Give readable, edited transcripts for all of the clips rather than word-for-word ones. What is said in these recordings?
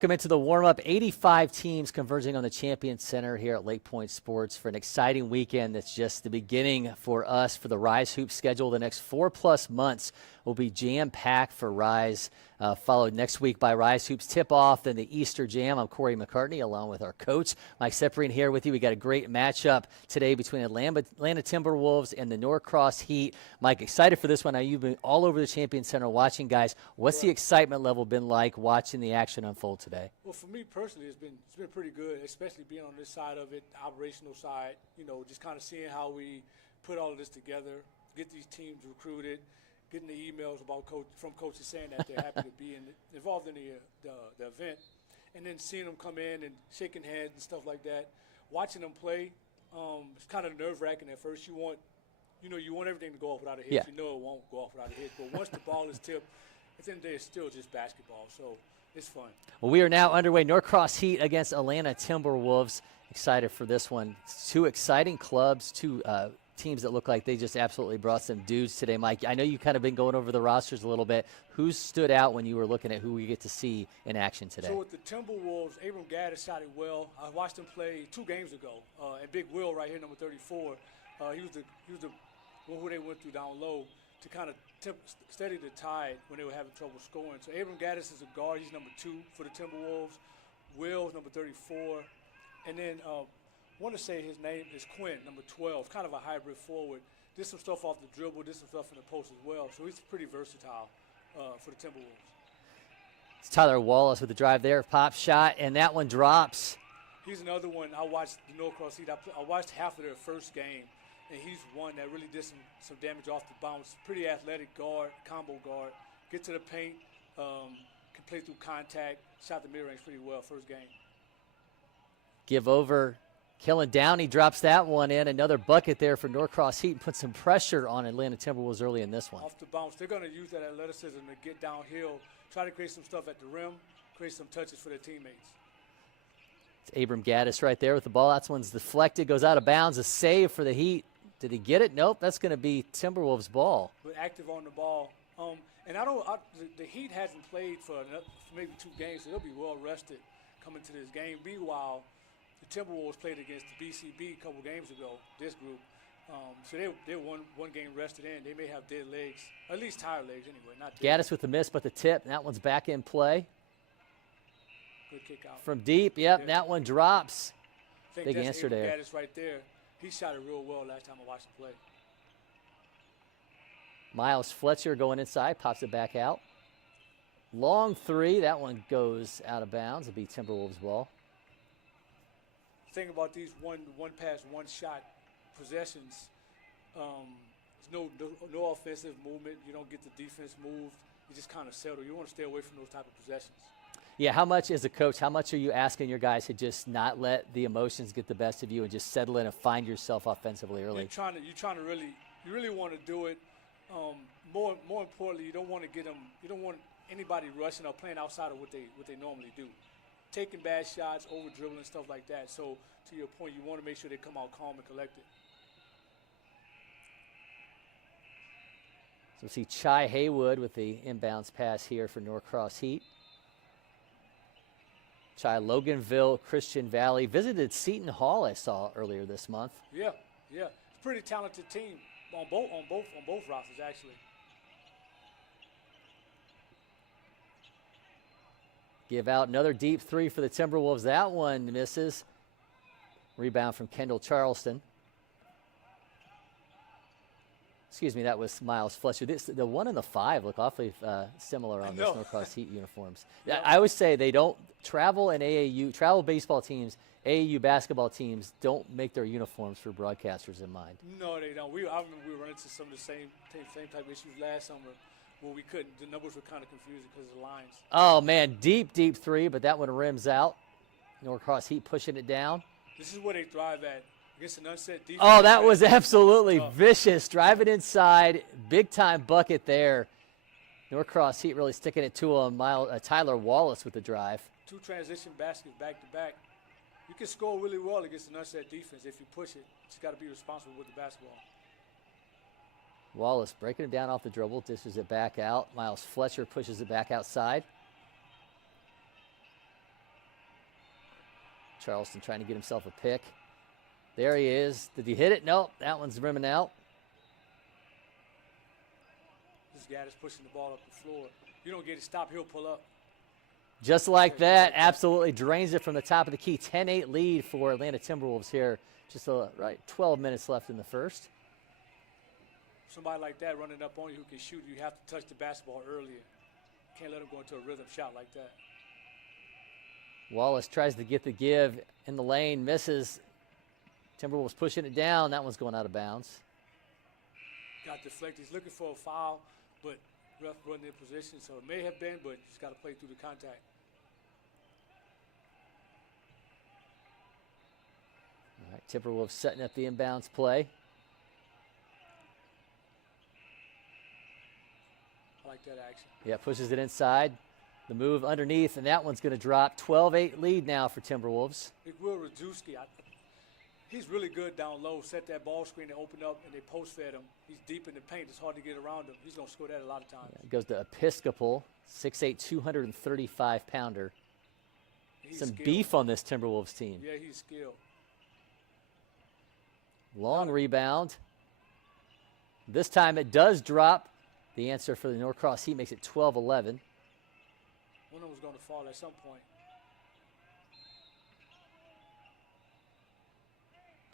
Welcome into the warm-up. 85 teams converging on the Champion Center here at LakePoint Sports for an exciting weekend that's just the beginning for us for the RYZE Hoop schedule. The next 4+ months will be jam-packed for RYZE, followed next week by RYZE Hoops tip-off, then the Easter Jam. I'm Cory McCartney along with our coach, Mike Cyprien, here with you. We got a great matchup today between Atlanta Timberwolves and the Norcross Heat. Mike, excited for this one. Now, you've been all over the Champion Center watching, guys. What's the excitement level been like watching the action unfold today? Well, for me personally, it's been pretty good, especially being on this side of it, the operational side. You know, just kind of seeing how we put all of this together, get these teams recruited, getting the emails from coaches saying that they're happy to be involved in the event, and then seeing them come in and shaking hands and stuff like that. Watching them play, it's kind of nerve-wracking at first. You want everything to go off without a hit. Yeah. You know it won't go off without a hit. But once the ball is tipped, at the end of the day, it's still just basketball. So it's fun. Well, we are now underway. Norcross Heat against Atlanta Timberwolves. Excited for this one. Two exciting clubs, two teams that look like they just absolutely brought some dudes today. Mike, I know you've kind of been going over the rosters a little bit. Who stood out when you were looking at who we get to see in action today? So with the Timberwolves, Abram Gaddis shot it well. I watched him play 2 games ago. And Big Will right here, number 34, he was the one who they went through down low to kind of steady the tide when they were having trouble scoring. So Abram Gaddis is a guard. He's number 2 for the Timberwolves. Will's number 34. And then I want to say his name is Quinn, number 12, kind of a hybrid forward. Did some stuff off the dribble, did some stuff in the post as well. So he's pretty versatile for the Timberwolves. It's Tyler Wallace with the drive there, pop shot, and that one drops. He's another one. I watched the Norcross Heat. I watched half of their first game, and he's one that really did some damage off the bounce. Pretty athletic guard, combo guard. Get to the paint, can play through contact, shot the mid-range pretty well first game. Give over. Killing Downey drops that one in. Another bucket there for Norcross Heat and put some pressure on Atlanta Timberwolves early in this one. Off the bounce. They're going to use that athleticism to get downhill, try to create some stuff at the rim, create some touches for their teammates. It's Abram Gaddis right there with the ball. That one's deflected, goes out of bounds. A save for the Heat. Did he get it? Nope. That's going to be Timberwolves' ball. But active on the ball. And the Heat hasn't played for maybe 2 games, so they'll be well rested coming to this game. Meanwhile, the Timberwolves played against the BCB a couple games ago, this group. So they're one game rested in. They may have dead legs, at least tired legs anyway. Not dead. Gaddis with the miss, but the tip. That one's back in play. Good kick out. From deep, yep, that one drops. I think Big that's answer Abram there. Gaddis right there. He shot it real well last time I watched him play. Miles Fletcher going inside, pops it back out. Long 3, that one goes out of bounds. It'll be Timberwolves' ball. Thing about these one pass, one shot possessions, there's no offensive movement. You don't get the defense moved. You just kind of settle. You want to stay away from those type of possessions. Yeah, how much, as a coach, how much are you asking your guys to just not let the emotions get the best of you and just settle in and find yourself offensively early? You really want to do it. More importantly, you don't want to get them. You don't want anybody rushing or playing outside of what they normally do. Taking bad shots, over dribbling, stuff like that. So, to your point, you want to make sure they come out calm and collected. So we see Chai Haywood with the inbounds pass here for Norcross Heat. Chai Loganville, Christian Valley. Visited Seton Hall, I saw earlier this month. Yeah. It's a pretty talented team on both rosters, actually. Give out another deep 3 for the Timberwolves. That one misses. Rebound from Kendall Charleston. Excuse me, that was Miles Fletcher. The 1 and the 5 look awfully similar on those Norcross Heat uniforms. Yeah. I always say they don't travel baseball teams, AAU basketball teams don't make their uniforms for broadcasters in mind. No, they don't. I remember we were running into some of the same type of issues last summer. Well, we couldn't. The numbers were kind of confusing because of the lines. Oh, man, deep 3, but that one rims out. Norcross Heat pushing it down. This is where they thrive at, against an unset defense. Oh, that was absolutely vicious. Drive it inside, big-time bucket there. Norcross Heat really sticking it to him. Tyler Wallace with the drive. 2 transition baskets back-to-back. You can score really well against an unset defense if you push it. You just got to be responsible with the basketball. Wallace breaking it down off the dribble, dishes it back out. Miles Fletcher pushes it back outside. Charleston trying to get himself a pick. There he is. Did he hit it? Nope. That one's rimming out. This guy is pushing the ball up the floor. You don't get it stopped, he'll pull up. Just like that, absolutely drains it from the top of the key. 10-8 lead for Atlanta Timberwolves here. Just 12 minutes left in the first. Somebody like that running up on you who can shoot, you have to touch the basketball earlier. Can't let him go into a rhythm shot like that. Wallace tries to get the give in the lane, misses. Timberwolves pushing it down. That one's going out of bounds. Got deflected. He's looking for a foul, but ref wasn't in position, so it may have been, but he's got to play through the contact. All right, Timberwolves setting up the inbounds play. I like that action. Yeah, pushes it inside. The move underneath, and that one's going to drop. 12-8 lead now for Timberwolves. Will Radzuski, he's really good down low. Set that ball screen and open up, and they post fed him. He's deep in the paint. It's hard to get around him. He's going to score that a lot of times. Yeah, goes to Episcopal, 6'8", 235-pounder. Some skilled. Beef on this Timberwolves team. Yeah, he's skilled. Long rebound. This time it does drop. The answer for the Norcross Heat makes it 12-11. One of them was going to fall at some point.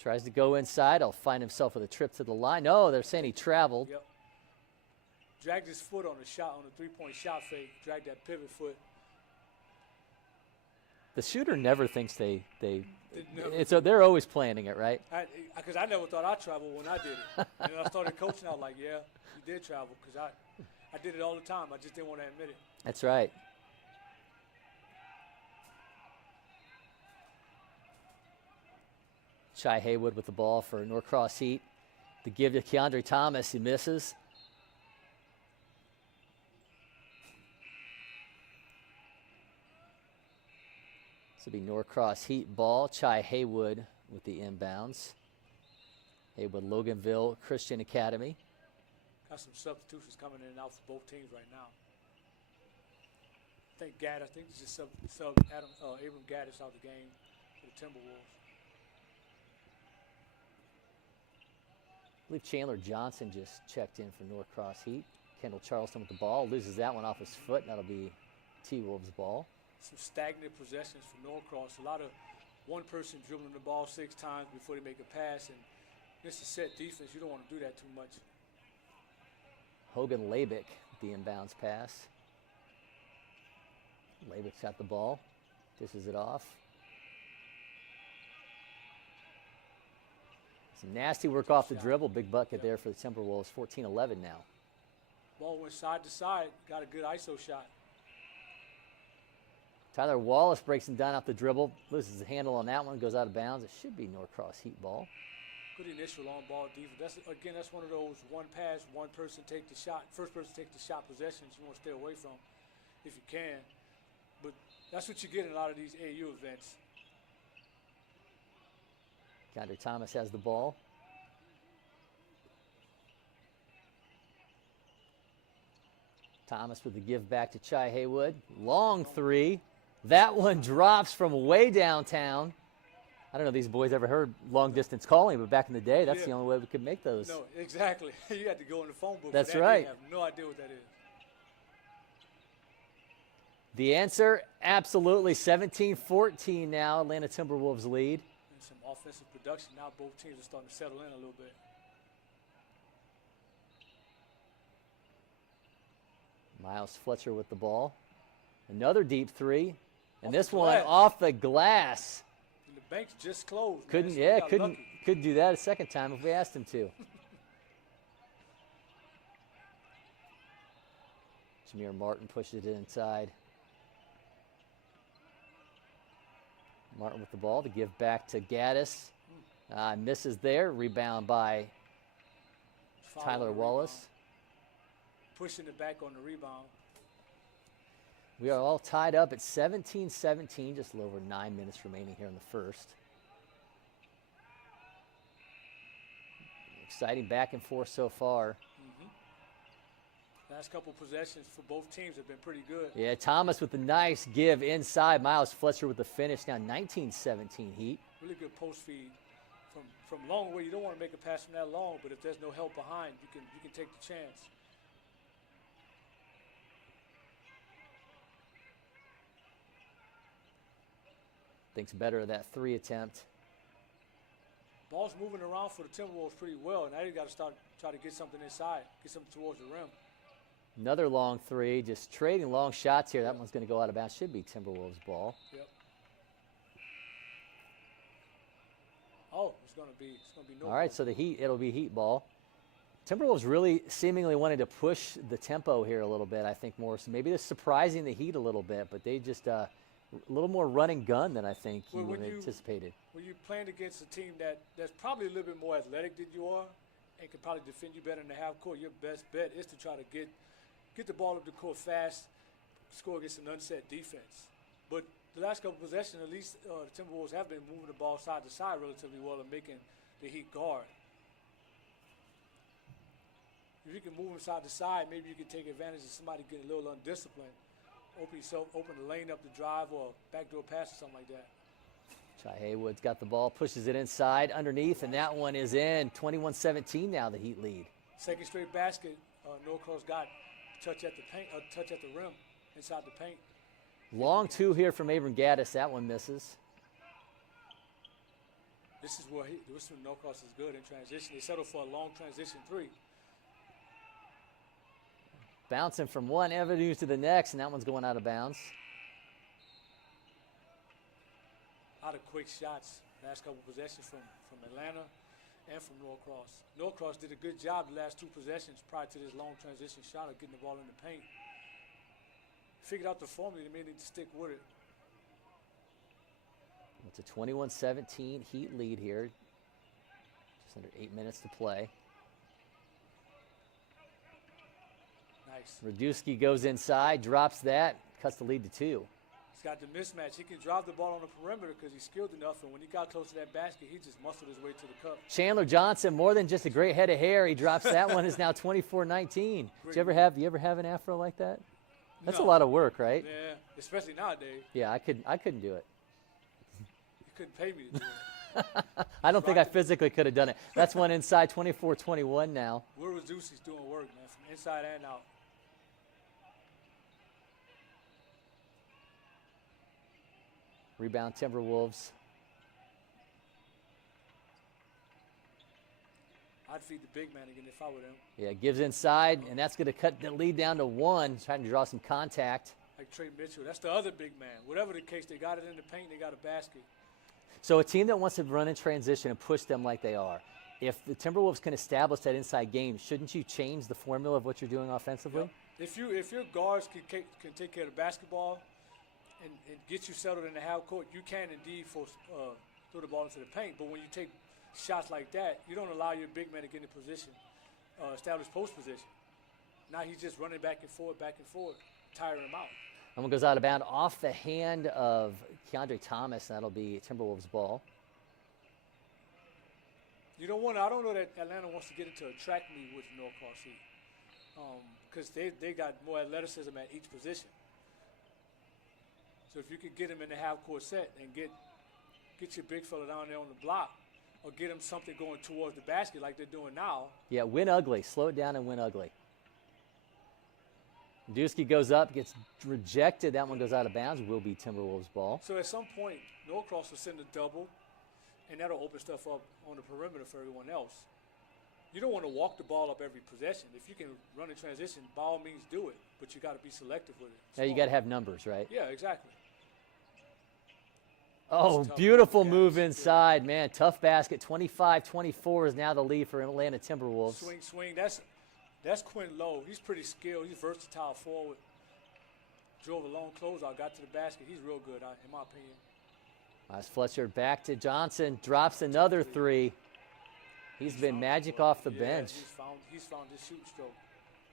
Tries to go inside. He'll find himself with a trip to the line. No, they're saying he traveled. Yep. Dragged his foot on the shot, on the three-point shot fake. Dragged that pivot foot. The shooter never thinks they're always planning it, right? Because I never thought I traveled when I did it. And then I started coaching, I was like, yeah, you did travel, because I did it all the time. I just didn't want to admit it. That's right. Shai Haywood with the ball for Norcross Heat. The give to Keandre Thomas. He misses. This will be Norcross Heat ball. Shai Haywood with the inbounds. Haywood, Loganville Christian Academy. Got some substitutions coming in and out for both teams right now. I think this is sub Abram Gaddis out the game for the Timberwolves. I believe Chandler Johnson just checked in for Norcross Heat. Kendall Charleston with the ball. Loses that one off his foot. And that'll be T-Wolves ball. Some stagnant possessions for Norcross. A lot of one person dribbling the ball 6 times before they make a pass. And this is set defense. You don't want to do that too much. Hogan Labick with the inbounds pass. Labick's got the ball. Dishes it off. Some nasty work off the dribble. Big bucket there for the Timberwolves. 14-11 now. Ball went side to side. Got a good ISO shot. Tyler Wallace breaks him down off the dribble. Loses the handle on that one. Goes out of bounds. It should be Norcross Heat ball. Good initial on ball defense. That's one of those one pass, one person take the shot. First person take the shot possessions you want to stay away from if you can. But that's what you get in a lot of these AU events. Keandre Thomas has the ball. Thomas with the give back to Shai Haywood. Long three. That one drops from way downtown. I don't know if these boys ever heard long distance calling, but back in the day, that's the only way we could make those. No, exactly. You had to go in the phone book. That's for that. right. You have no idea what that is. The answer, absolutely. 17-14 now. Atlanta Timberwolves lead. And some offensive production. Now both teams are starting to settle in a little bit. Miles Fletcher with the ball. Another deep three. And this one glass. off the glass. And the bank's just closed. Couldn't do that a second time if we asked him to. Jameer Martin pushes it inside. Martin with the ball to give back to Gaddis. Misses there. Rebound by Tyler Wallace. Pushing it back on the rebound. We are all tied up at 17-17, just a little over 9 minutes remaining here in the first. Exciting back and forth so far. Last couple possessions for both teams have been pretty good. Yeah, Thomas with the nice give inside. Miles Fletcher with the finish. Now 19-17 Heat. Really good post feed from long way. You don't want to make a pass from that long, but if there's no help behind, you can take the chance. Thinks better of that 3 attempt. Ball's moving around for the Timberwolves pretty well. Now you got to try to get something inside, get something towards the rim. Another long 3, just trading long shots here. That one's going to go out of bounds. Should be Timberwolves ball. Yep. Oh, it's going to be no. All right, so the Heat, it'll be Heat ball. Timberwolves really seemingly wanted to push the tempo here a little bit, I think more. So maybe they're surprising the Heat a little bit, but they just a little more run and gun than I think you would have anticipated. When you're playing against a team that's probably a little bit more athletic than you are and can probably defend you better in the half court, your best bet is to try to get the ball up the court fast, score against an unset defense. But the last couple possessions, at least the Timberwolves have been moving the ball side to side relatively well and making the Heat guard. If you can move them side to side, maybe you can take advantage of somebody getting a little undisciplined. Open the lane up the drive or backdoor pass or something like that. Ty Haywood's got the ball, pushes it inside, underneath, and that one is in. 21-17 now, the Heat lead. Second straight basket, Norcross got touch at the rim, inside the paint. Long 2 here from Abram Gaddis. That one misses. This is where Norcross is good in transition. They settle for a long transition 3. Bouncing from one avenue to the next, and that one's going out of bounds. A lot of quick shots last couple possessions from Atlanta and from Norcross. Norcross did a good job the last 2 possessions prior to this long transition shot of getting the ball in the paint. Figured out the formula, they may need to stick with it. It's a 21-17 Heat lead here. Just under 8 minutes to play. Nice. Radusky goes inside, drops that, cuts the lead to 2. He's got the mismatch. He can drive the ball on the perimeter because he's skilled enough, and when he got close to that basket, he just muscled his way to the cup. Chandler Johnson, more than just a great head of hair, he drops that one. Is now 24-19. Do you ever have an afro like that? That's No. a lot of work, right? Yeah, especially nowadays. Yeah, I couldn't do it. You couldn't pay me to do it. I don't think I physically could have done it. That's one inside, 24-21 now. Will Zusi's doing work, man, from inside and out. Rebound Timberwolves. I'd feed the big man again if I were them. Yeah, gives inside, and that's going to cut the lead down to 1, trying to draw some contact. Like Trey Mitchell. That's the other big man. Whatever the case, they got it in the paint, they got a basket. So a team that wants to run in transition and push them like they are, if the Timberwolves can establish that inside game, shouldn't you change the formula of what you're doing offensively? Yep. If your guards can take care of the basketball and get you settled in the half court, you can indeed throw the ball into the paint. But when you take shots like that, you don't allow your big man to get in position, establish post position. Now he's just running back and forth, tiring him out. That one goes out of bounds off the hand of Keandre Thomas, and that'll be Timberwolves ball. You don't want. I don't know that Atlanta wants to get into a track meet with Norcross Heat, because they got more athleticism at each position. So if you could get him in the half court set and get your big fella down there on the block, or get him something going towards the basket like they're doing now. Yeah, win ugly. Slow it down and win ugly. Dusky goes up, gets rejected. That one goes out of bounds. Will be Timberwolves ball. So at some point, Norcross will send a double, and that'll open stuff up on the perimeter for everyone else. You don't want to walk the ball up every possession. If you can run in transition, by all means do it, but you got to be selective with it. Now you got to have numbers, right? Yeah, exactly. Oh, beautiful move inside, man. Tough basket. 25-24 is now the lead for Atlanta Timberwolves. Swing. That's Quinn Lowe. He's pretty skilled. He's versatile forward. Drove a long closeout, got to the basket. He's real good, in my opinion. As Fletcher back to Johnson, drops another 3. He's been magic off the bench. He's found his shooting stroke.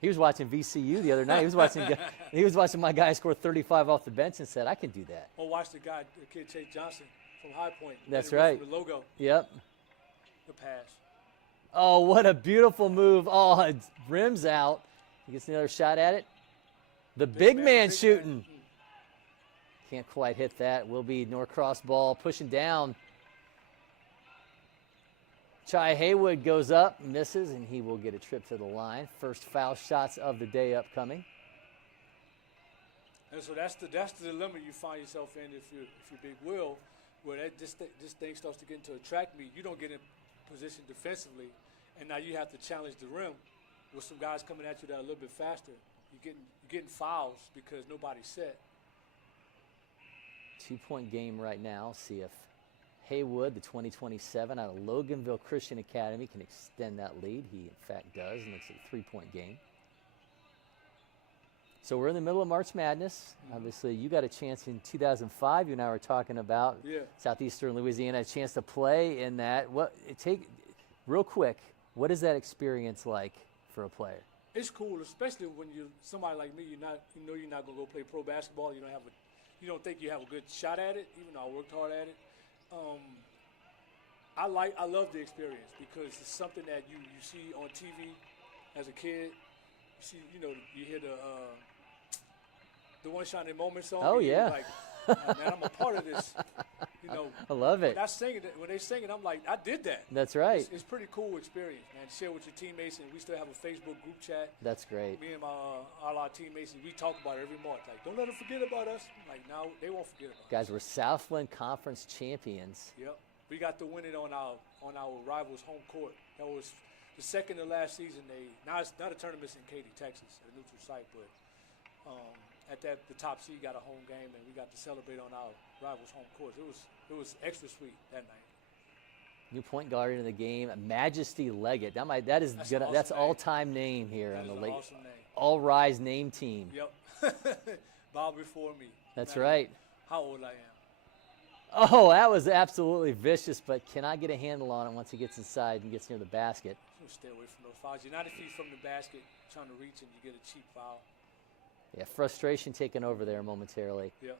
He was watching VCU the other night. He was watching my guy score 35 off the bench and said, "I can do that." Oh, watch the kid Chase Johnson from High Point. That's right. The logo. Yep. The pass. Oh, what a beautiful move. Oh, it rims out. He gets another shot at it. The big man big shooting. man. Can't quite hit that. Will be Norcross ball pushing down. Chai Haywood goes up, misses, and he will get a trip to the line. First foul shots of the day upcoming. And so that's the dilemma you find yourself in if you're Big Will, where this thing starts to get into a track meet. You don't get in position defensively, and now you have to challenge the rim with some guys coming at you that are a little bit faster. You're getting fouls because nobody's set. 2-point game right now. See if Haywood, the 2027 out of Loganville Christian Academy, can extend that lead. He, in fact, does, and it's a 3-point game. So we're in the middle of March Madness. Obviously, you got a chance in 2005. You and I were talking about Southeastern Louisiana, a chance to play in that. Real quick, what is that experience like for a player? It's cool, especially when you're somebody like me. You're not gonna go play pro basketball. You don't think you have a good shot at it, even though I worked hard at it. I love the experience because it's something that you see on TV as a kid. You see, you hear the One Shining Moment song. Oh yeah. Like, man, I'm a part of this. I love it. When they sing it, I'm like, I did that. That's right. It's pretty cool experience, man. To share with your teammates, and we still have a Facebook group chat. That's great. Me and all our teammates, and we talk about it every month. Like, don't let them forget about us. Like, now they won't forget about us. Guys, we're Southland Conference champions. Yep. We got to win it on our rivals' home court. That was the second to last season. Now the tournament's in Katy, Texas, at a neutral site, but the top seed got a home game, and we got to celebrate on our rivals' home court. It was extra sweet that night. New point guard in the game, Majesty Leggett. That's all-time name here on the Lake. Awesome name. All RYZE name team. Yep. Bow before me. That's right. How old I am. Oh, that was absolutely vicious, but cannot get a handle on it once he gets inside and gets near the basket. Stay away from those fouls. You're 9 feet from the basket, trying to reach, and you get a cheap foul. Yeah, frustration taking over there momentarily. Yep.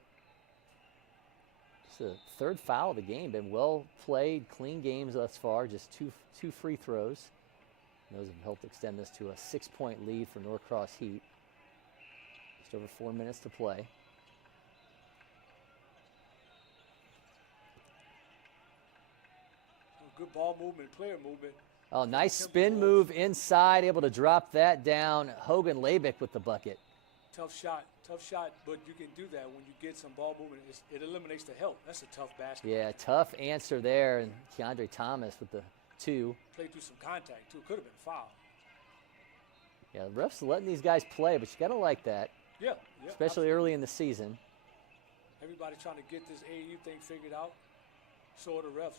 It's the third foul of the game. Been well played, clean games thus far. Just two free throws. And those have helped extend this to a 6-point lead for Norcross Heat. Just over 4 minutes to play. Good ball movement, player movement. Oh, nice spin move inside, able to drop that down. Hogan Labick with the bucket. Tough shot, but you can do that when you get some ball movement. It eliminates the help. That's a tough basket. Yeah, tough answer there. And Keandre Thomas with the 2. Played through some contact, too. Could have been foul. Yeah, the refs letting these guys play, but you got to like that. Yeah. Especially absolutely. Early in the season. Everybody trying to get this AAU thing figured out. So are the refs.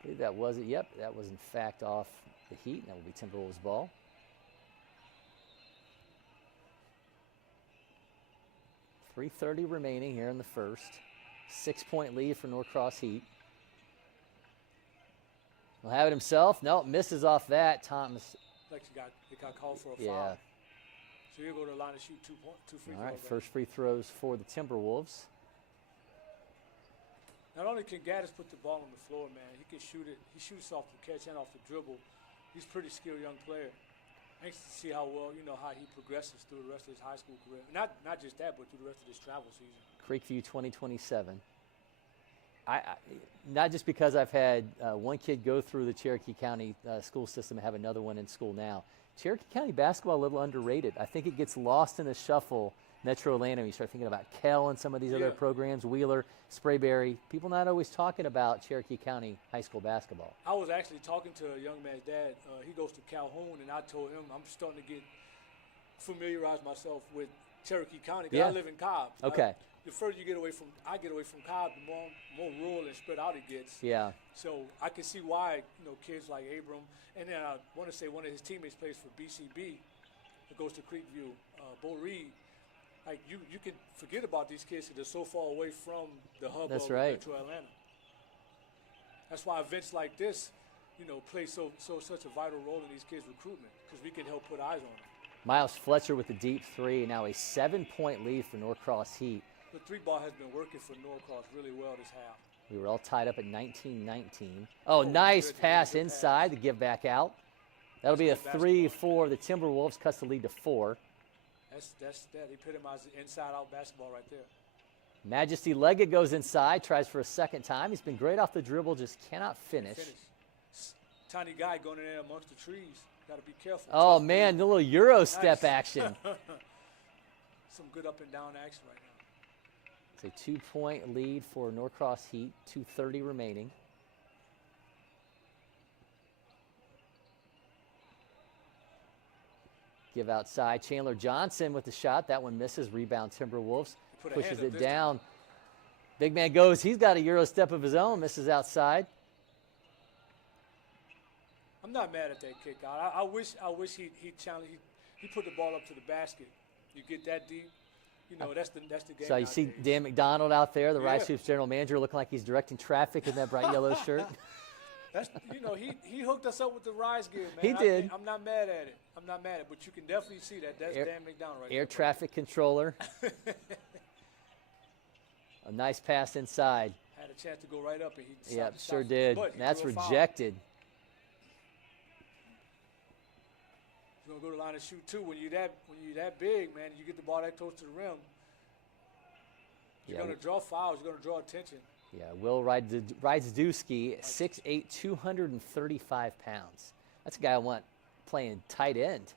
I believe that was it. Yep, that was in fact off the Heat. That will be Timberwolves ball. .330 remaining here in the first. 6-point lead for Norcross Heat. Will have it himself. No, misses off that. Thomas. Like it got called for a foul. Yeah. So you'll go to the line and shoot two free throws. All right, first free throws for the Timberwolves. Not only can Gaddis put the ball on the floor, man, he can shoot it. He shoots off the catch and off the dribble. He's a pretty skilled young player. Anxious to see how he progresses through the rest of his high school career. Not just that, but through the rest of his travel season. Creekview 2027. Not just because I've had one kid go through the Cherokee County school system and have another one in school now. Cherokee County basketball a little underrated. I think it gets lost in the shuffle. Metro Atlanta, you start thinking about Kell and some of these other programs, Wheeler, Sprayberry. People not always talking about Cherokee County high school basketball. I was actually talking to a young man's dad. He goes to Calhoun, and I told him I'm starting to familiarize myself with Cherokee County because I live in Cobb. Okay. The further I get away from Cobb, the more rural and spread out it gets. Yeah. So I can see why kids like Abram, and then I want to say one of his teammates plays for BCB, that goes to Creekview, Bo Reed. Like you can forget about these kids because they're so far away from the hub of Metro Atlanta. That's why events like this, play such a vital role in these kids' recruitment because we can help put eyes on them. Miles Fletcher with the deep 3. Now a 7-point lead for Norcross Heat. The 3-ball has been working for Norcross really well this half. We were all tied up at 19-19. Oh, nice pass inside to give back out. That'll be a That's good 3 basketball. for the Timberwolves, cuts the lead to 4. That's that. He epitomized inside-out basketball right there. Majesty Leggett goes inside, tries for a second time. He's been great off the dribble, just cannot finish. Tiny guy going in there amongst the trees. Got to be careful. Oh, Tough man, move. the little Euro step Nice. action. Some good up and down action right now. It's a 2-point lead for Norcross Heat, 2:30 remaining. Give outside. Chandler Johnson with the shot. That one misses. Rebound Timberwolves. Put a Pushes hand up it this down. Big man goes. He's got a Euro step of his own. Misses outside. I'm not mad at that kick out. I wish he challenged. He put the ball up to the basket. You get that deep, you know that's the game. So you see nowadays. Dan McDonald out there, the Yeah. RYZE Hoops general manager, looking like he's directing traffic in that bright yellow shirt. That's he hooked us up with the RYZE gear, man. He did. I'm not mad at it. I'm not mad at it, but you can definitely see that. That's Dan McDonald right Air there. traffic controller. A nice pass inside. Had a chance to go right up and he Yep, stopped the shot sure from his did. butt. He That's drew a foul. rejected. He's gonna go to the line and shoot too. When you're that big, man, you get the ball that close to the rim. You're Yeah, gonna draw fouls. You're gonna draw attention. yeah. Will RYZE 6'8", 235 pounds. That's a guy I want playing tight end.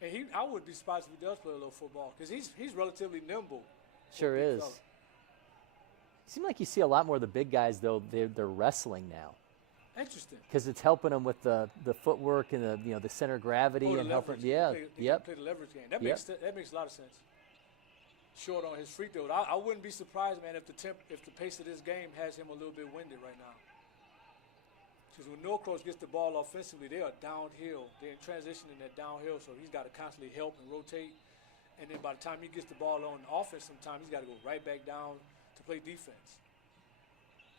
And I would be surprised if he does play a little football because he's relatively nimble. for a Sure big is. fella. Seems like you see a lot more of the big guys though. They're wrestling now Interesting. because it's helping them with the footwork and the center of gravity Oh, the and helping. leverage. Yeah. They Yep. play the leverage game. That Yep. makes a lot of sense. Short on his free throw. I wouldn't be surprised, man, if the pace of this game has him a little bit winded right now. Because when Norcross gets the ball offensively, they are downhill. They're transitioning that downhill, so he's got to constantly help and rotate. And then by the time he gets the ball on offense, sometimes he's got to go right back down to play defense.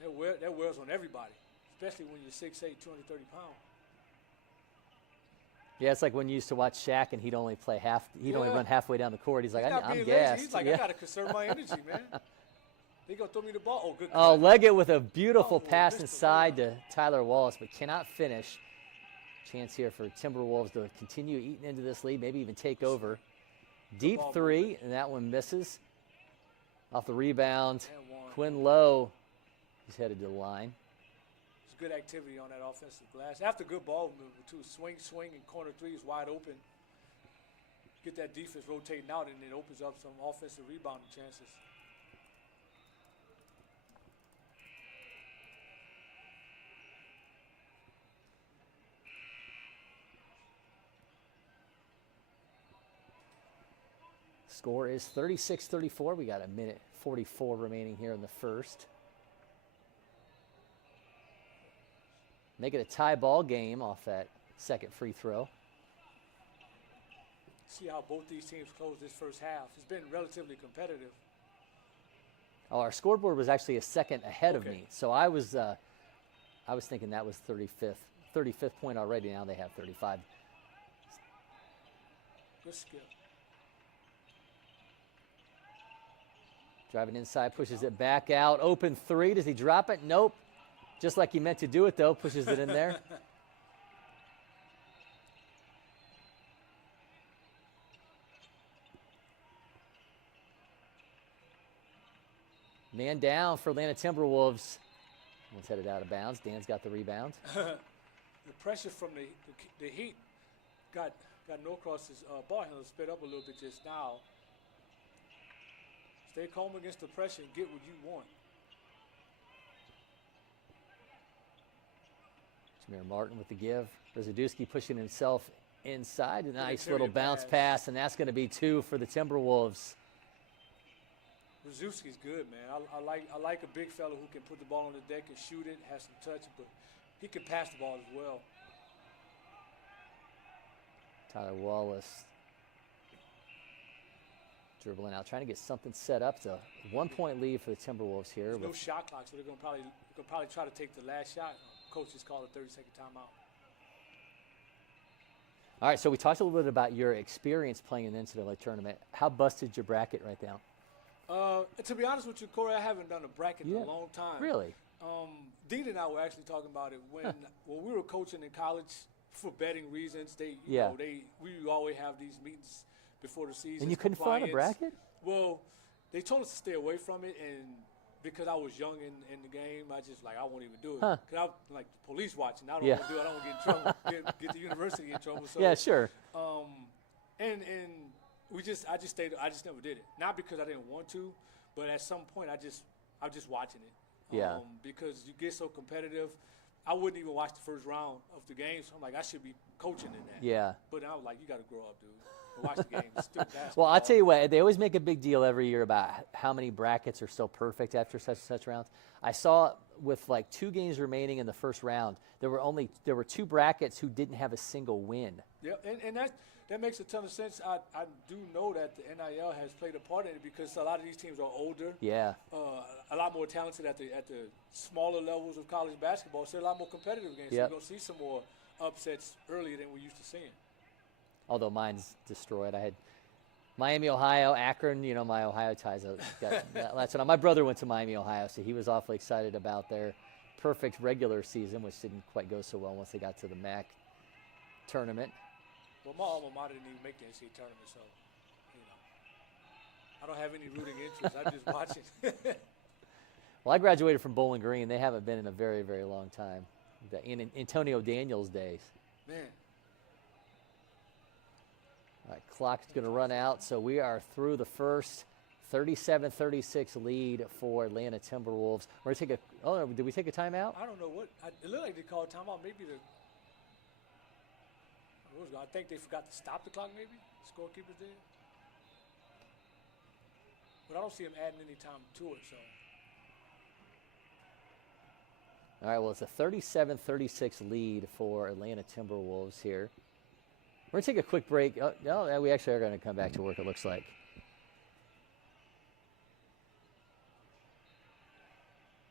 That wears on everybody, especially when you're 6'8", 230 pounds. Yeah, it's like when you used to watch Shaq and he'd only play he'd only Yeah. run halfway down the court. He's like, He's not I'm being gassed. lazy. He's like, Yeah. I got to conserve my energy, man. They gonna throw me the ball. Oh, good. Oh, cut. Leggett with a beautiful Oh, pass missed the inside rebound. to Tyler Wallace, but cannot finish. Chance here for Timberwolves to continue eating into this lead, maybe even take over. Deep ball three, movement. and that one misses. Off the rebound, And one. Quinn Lowe, he's headed to the line. It's good activity on that offensive glass. After good ball movement too. Swing, and corner three is wide open. Get that defense rotating out, and it opens up some offensive rebounding chances. Score is 36-34. We got a minute 44 remaining here in the first. Make it a tie ball game off that second free throw. See how both these teams close this first half. It's been relatively competitive. Oh, our scoreboard was actually a second ahead of Okay. me, so I was thinking that was 35th point already. Now they have 35. Good skill. Driving inside, pushes it back out. Open three. Does he drop it? Nope. Just like he meant to do it, though. Pushes it in there. Man down for Atlanta Timberwolves. One's headed out of bounds. Dan's got the rebound. The pressure from the Heat got Norcross's ball handler sped up a little bit just now. Stay calm against the pressure and get what you want. Jameer Martin with the give. Rzadewski pushing himself inside. A nice interior little bounce pass. pass, and that's going to be two for the Timberwolves. Rzadewski's good, man. I like a big fella who can put the ball on the deck and shoot it, has some touch, but he can pass the ball as well. Tyler Wallace dribbling out, trying to get something set up. It's a 1-point lead for the Timberwolves here. There's no with- shot clock, so they're gonna probably try to take the last shot. Coach just called a 30-second timeout. All right, so we talked a little bit about your experience playing in the NCAA tournament. How busted your bracket right now? To be honest with you, Corey, I haven't done a bracket in a long time. Really? Dean and I were actually talking about it when we were coaching in college for betting reasons. They, you Yeah. know, we always have these meetings before the season. And you couldn't find a bracket? Well, they told us to stay away from it, and because I was young in the game, I just I won't even do it. Huh. Cause I like the police watching. I don't Yeah. want to do it. I don't want to get in trouble. get the university in trouble. So Yeah, sure. and I just never did it. Not because I didn't want to, but at some point I was just watching it. Yeah. Because you get so competitive. I wouldn't even watch the first round of the game, so I'm like, I should be coaching in that. Yeah. But I was like, you got to grow up, dude. And watch the game. It's still basketball. Well, I'll tell you what, they always make a big deal every year about how many brackets are still perfect after such and such rounds. I saw with like 2 games remaining in the first round, there were 2 brackets who didn't have a single win. Yeah, and that makes a ton of sense. I do know that the NIL has played a part in it because a lot of these teams are older. Yeah. A lot more talented at the smaller levels of college basketball, so a lot more competitive games. So Yep. you're going to see some more upsets earlier than we're used to seeing. Although mine's destroyed. I had Miami, Ohio, Akron, you know, my Ohio ties. That's what my brother went to Miami, Ohio, so he was awfully excited about their perfect regular season, which didn't quite go so well once they got to the MAC tournament. Well, my alma mater didn't even make the NCAA tournament, so, I don't have any rooting interest. I just watch it. Well, I graduated from Bowling Green. They haven't been in a very, very long time. In Antonio Daniels' days. Man. All right, clock's going to run out, so we are through the first. 37-36 lead for Atlanta Timberwolves. We're going to take did we take a timeout? I don't know what. It looked like they called timeout. Maybe I think they forgot to stop the clock, maybe. The scorekeepers did. But I don't see them adding any time to it, so. All right, well, it's a 37-36 lead for Atlanta Timberwolves here. We're going to take a quick break. Oh, no, we actually are going to come back to work, it looks like.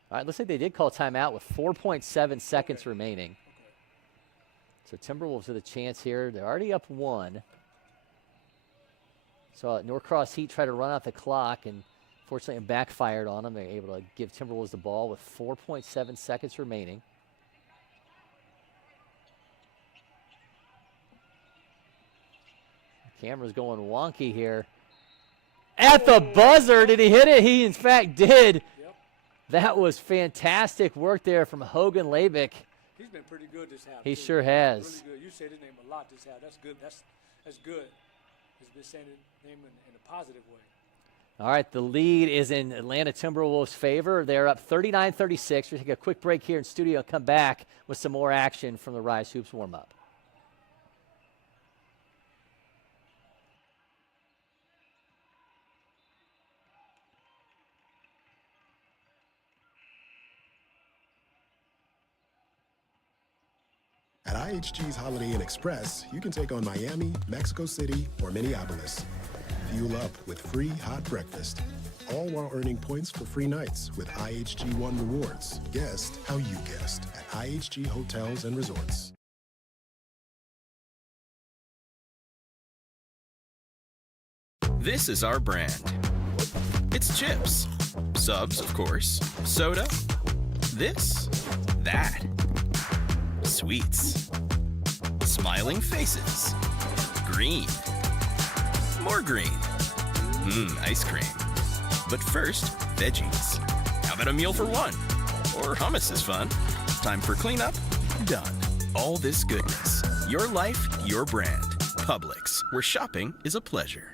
All right, looks like they did call timeout with 4.7 seconds remaining. So Timberwolves with a chance here. They're already up 1. So Norcross Heat tried to run out the clock, and fortunately it backfired on them. They're able to give Timberwolves the ball with 4.7 seconds remaining. The camera's going wonky here. At the buzzer, did he hit it? He, in fact, did. Yep. That was fantastic work there from Hogan Labick. He's been pretty good this half. He too. sure has. Really good. You said his name a lot this half. That's good. That's good. He's been saying his name in a positive way. All right, the lead is in Atlanta Timberwolves' favor. They're up 39-36. We'll take a quick break here in studio and come back with some more action from the RYZE Hoops warm-up. At IHG's Holiday Inn Express, you can take on Miami, Mexico City, or Minneapolis. Fuel up with free hot breakfast, all while earning points for free nights with IHG One Rewards. Guest how you guessed at IHG Hotels and Resorts. This is our brand. It's chips. Subs, of course. Soda. This. That. Sweets. Smiling faces. Green. More green. Ice cream. But first, veggies. How about a meal for one? Or hummus is fun. Time for cleanup? Done. All this goodness. Your life, your brand. Publix, where shopping is a pleasure.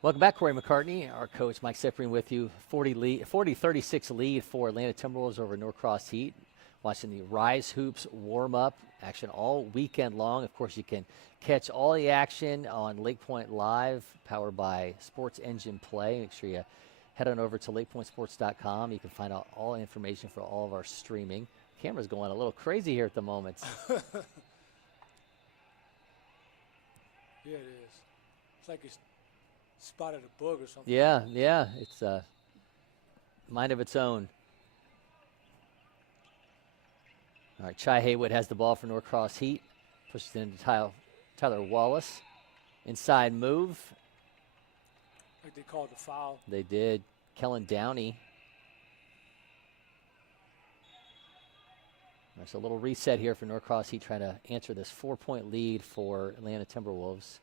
Welcome back, Cory McCartney. Our coach, Mike Cyprien, with you. 40-36 lead for Atlanta Timberwolves over Norcross Heat. Watching the RYZE Hoops warm-up action all weekend long. Of course, you can catch all the action on LakePoint Live, powered by Sports Engine Play. Make sure you head on over to LakePointSports.com. You can find out all the information for all of our streaming. Camera's going a little crazy here at the moment. Yeah, it is. It's like it's spotted a bug or something. Yeah, it's a mind of its own. All right, Chai Haywood has the ball for Norcross Heat. Pushes it into Tyler Wallace. Inside move. Like they called the foul. They did. Kellen Downey. There's a little reset here for Norcross Heat, trying to answer this 4-point lead for Atlanta Timberwolves.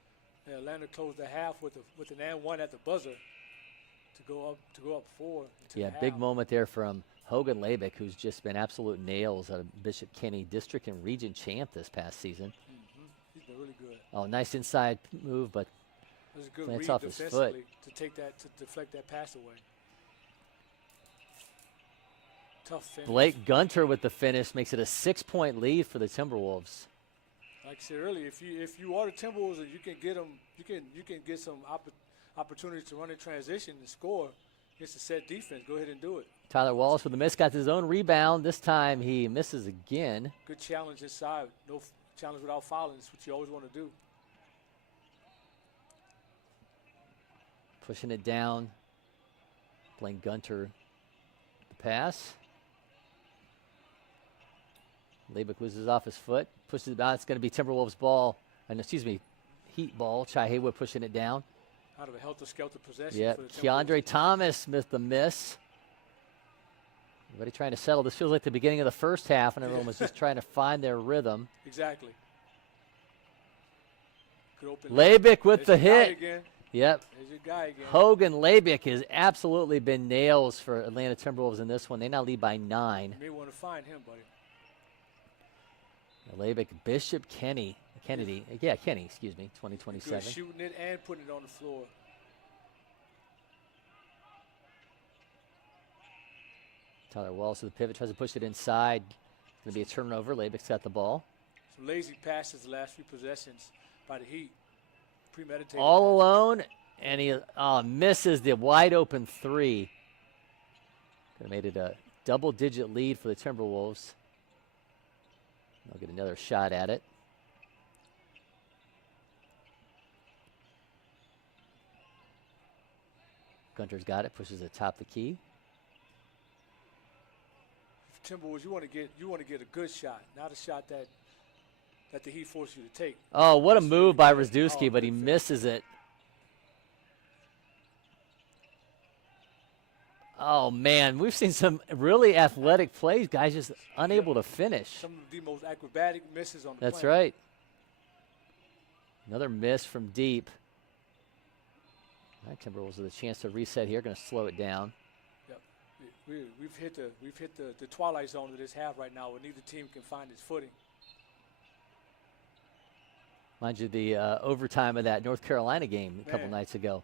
Yeah, Atlanta closed the half with an and one at the buzzer to go up 4. Yeah, big moment there from Hogan Labick, who's just been absolute nails at a Bishop Kenny District and Region champ this past season. Mm-hmm. He's been really good. Oh, nice inside move, but it was a good lands read off his foot to deflect that pass away. Tough finish. Blake Gunter with the finish makes it a 6-point lead for the Timberwolves. Like I said earlier, if you are the Timberwolves and you can get them, you can get some opportunities to run in transition and score. It's a set defense. Go ahead and do it. Tyler Wallace with the miss, got his own rebound. This time he misses again. Good challenge inside. No challenge without fouling. That's what you always want to do. Pushing it down. Blaine Gunter, the pass. Labick loses off his foot. Pushes it down. It's going to be Timberwolves ball. Heat ball. Chai Haywood pushing it down. Out of a helter-skelter possession. Yeah, for the Keandre Timberwolves. Thomas missed the miss. Everybody trying to settle. This feels like the beginning of the first half, and everyone was just trying to find their rhythm. Exactly. Good open Labick with the There's your guy hit. again. Yep. There's your guy again. Hogan Labick has absolutely been nails for Atlanta Timberwolves in this one. They now lead by 9. You may want to find him, buddy. Labick, Bishop Kennedy, 2027. Good shooting it and putting it on the floor. Tyler Wallace with the pivot, tries to push it inside. Going to be a turnover. Labick's got the ball. Some lazy passes the last few possessions by the Heat. Premeditated. All passes. alone, and he misses the wide open 3. Could have made it a double-digit lead for the Timberwolves. They'll get another shot at it. Gunter's got it, pushes it top the key. Timberwolves, you want to get a good shot, not a shot that the Heat force you to take. Oh, what a That's move really by good. Rzdewski, but he good finish. misses it. Oh, man, we've seen some really athletic plays. Guys just unable to finish. Some of the most acrobatic misses on the That's plane. right. Another miss from deep. All right, Timberwolves with a chance to reset here. Going to slow it down. Yep. We've hit the twilight zone of this half right now where neither team can find its footing. Mind you, the overtime of that North Carolina game a couple Man. nights ago.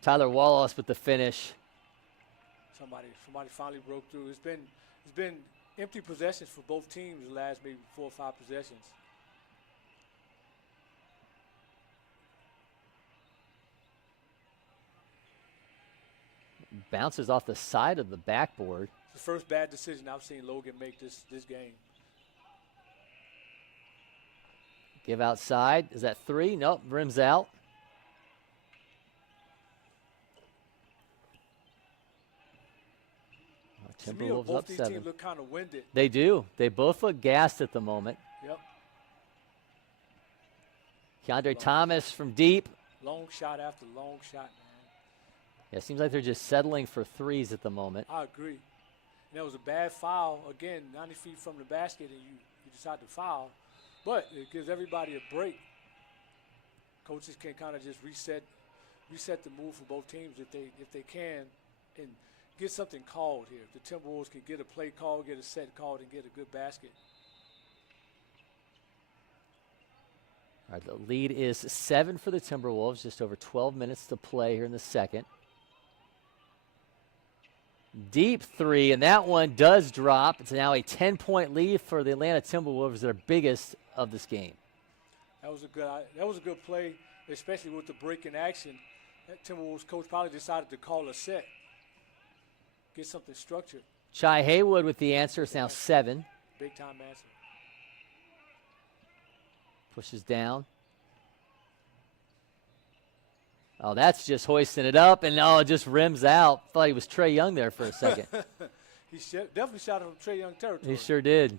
Tyler Wallace with the finish. Somebody finally broke through. It's been empty possessions for both teams the last maybe 4 or 5 possessions. Bounces off the side of the backboard. It's the first bad decision I've seen Logan make this game. Give outside. Is that 3? Nope, rims out. To me, Timberwolves both up these 7. teams look kind of winded. They do. They both look gassed at the moment. Yep. Keandre Thomas from deep. Long shot after long shot, man. Yeah, it seems like they're just settling for 3s at the moment. I agree. And that was a bad foul. Again, 90 feet from the basket, and you decide to foul. But it gives everybody a break. Coaches can kind of just reset the move for both teams if they can, and get something called here. If the Timberwolves can get a play called, get a set called, and get a good basket. All right, the lead is 7 for the Timberwolves, just over 12 minutes to play here in the second. Deep three, and that one does drop. It's now a 10-point lead for the Atlanta Timberwolves, their biggest of this game. That was a good play, especially with the break in action. That Timberwolves coach probably decided to call a set, get something structured. Chai Haywood with the answer. It's now 7. Big time answer. Pushes down. Oh, that's just hoisting it up, and it just rims out. Thought he was Trae Young there for a second. He definitely shot from Trae Young territory. He sure did.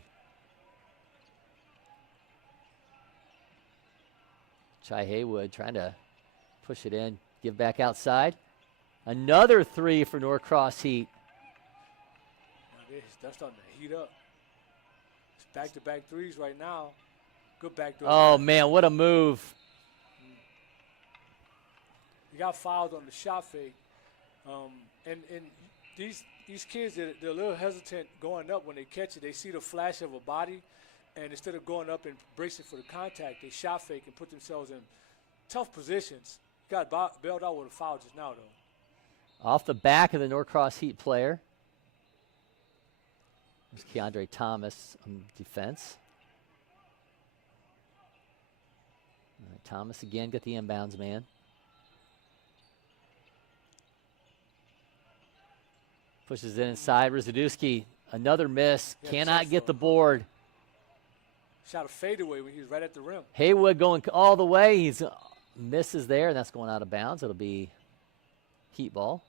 Chai Haywood trying to push it in, give back outside. Another 3 for Norcross Heat. That's starting to heat up. It's back-to-back threes right now. Good backdoor. Oh, man, what a move. He got fouled on the shot fake. And these kids, they're a little hesitant going up when they catch it. They see the flash of a body, and instead of going up and bracing for the contact, they shot fake and put themselves in tough positions. Got bailed out with a foul just now, though. Off the back of the Norcross Heat player. There's Keandre Thomas on defense. Thomas again got the inbounds man. Pushes it inside. Rizadowski, another miss. Cannot get the board. Shot a fadeaway when he was right at the rim. Haywood going all the way. He's misses there, and that's going out of bounds. It'll be Heat ball.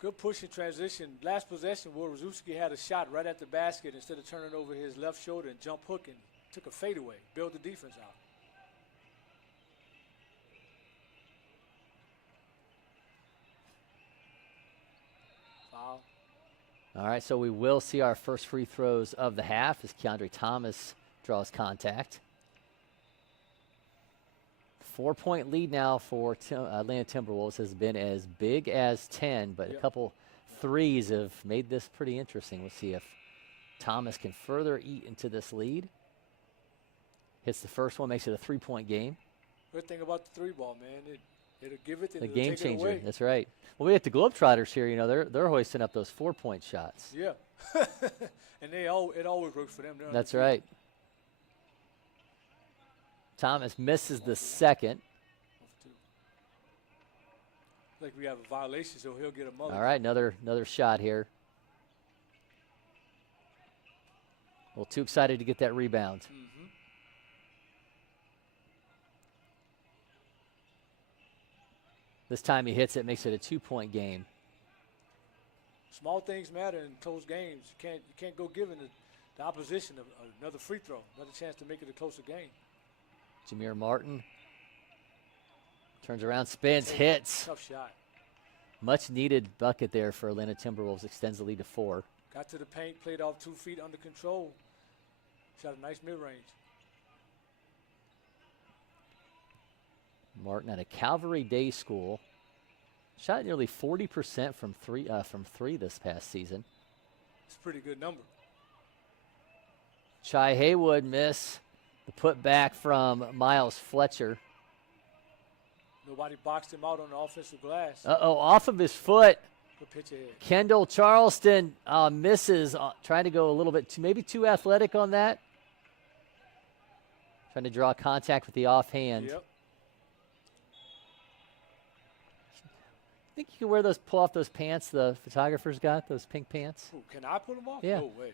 Good push in transition. Last possession, Rizadowski had a shot right at the basket instead of turning over his left shoulder and jump hooking. Took a fadeaway, bailed the defense out. Foul. All right, so we will see our first free throws of the half as Keandre Thomas draws contact. 4-point lead now for Atlanta Timberwolves has been as big as 10, but a couple threes have made this pretty interesting. We'll see if Thomas can further eat into this lead. Hits the first one, makes it a 3-point game. Good thing about the 3-ball, man. It'll give it, and the it'll game take changer. it away. That's right. Well, we get the Globetrotters here. You know, they're hoisting up those 4-point shots. Yeah, and it always works for them. That's right. Thomas misses the second. Like we have a violation, so he'll get a mulligan. All right, another shot here. Well, too excited to get that rebound. This time he hits it, makes it a 2-point game. Small things matter in close games. You can't go giving the opposition another free throw, another chance to make it a closer game. Jameer Martin turns around, spins, hits. Tough shot. Much needed bucket there for Atlanta Timberwolves. Extends the lead to 4. Got to the paint, played off 2 feet under control. Shot a nice mid-range. Martin at a Calvary Day School. Shot nearly 40% from three this past season. It's a pretty good number. Chai Haywood miss. The putback from Miles Fletcher. Nobody boxed him out on the offensive glass. Off of his foot. Good pitch ahead. Kendall Charleston misses. Trying to go a little bit, maybe too athletic on that. Trying to draw contact with the offhand. Yep. Think you can pull off those pants the photographers got, those pink pants? Ooh, can I pull them off? Yeah. No way.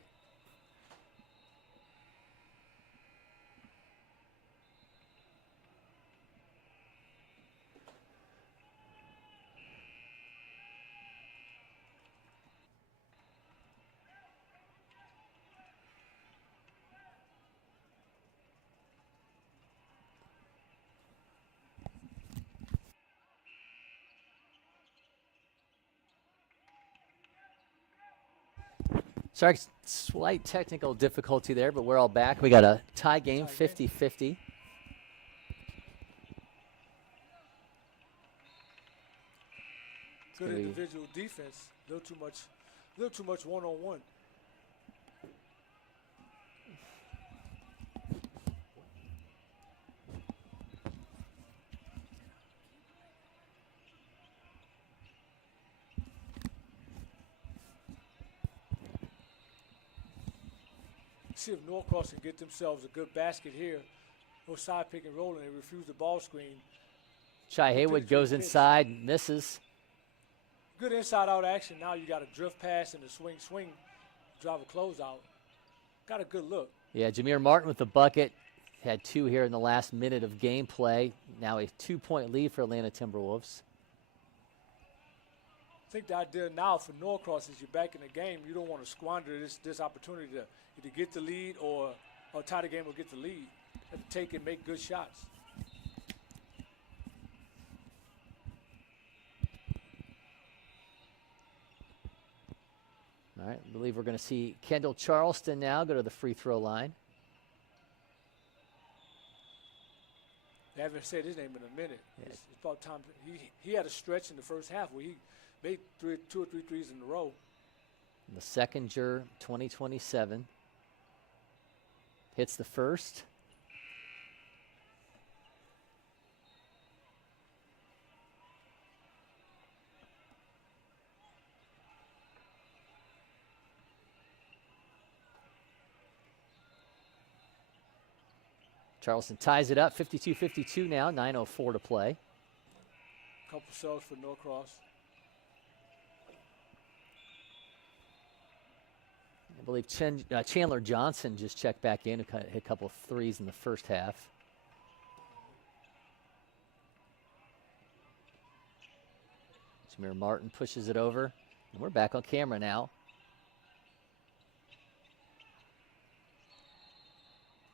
Sorry, slight technical difficulty there, but we're all back. We got a tie game, 50-50. Good individual defense. A little too much one-on-one. See if Norcross can get themselves a good basket here. No side pick and roll, and they refuse the ball screen. Chai Haywood goes inside, misses. Good inside-out action. Now you got a drift pass and a swing, drive a closeout. Got a good look. Yeah, Jameer Martin with the bucket. Had 2 here in the last minute of gameplay. Now a 2-point lead for Atlanta Timberwolves. I think the idea now for Norcross is you're back in the game. You don't want to squander this opportunity to either get the lead or tie the game or get the lead. You have to take and make good shots. All right, I believe we're going to see Kendall Charleston now go to the free throw line. They haven't said his name in a minute. Yeah. It's about time. He had a stretch in the first half where he made 2 or 3 threes in a row. The second juror, 2027. Hits the first. Charleston ties it up, 52-52 now, 9:04 to play. Couple subs for Norcross. I believe Chandler Johnson just checked back in and hit a couple of threes in the first half. Jameer Martin pushes it over, and we're back on camera now.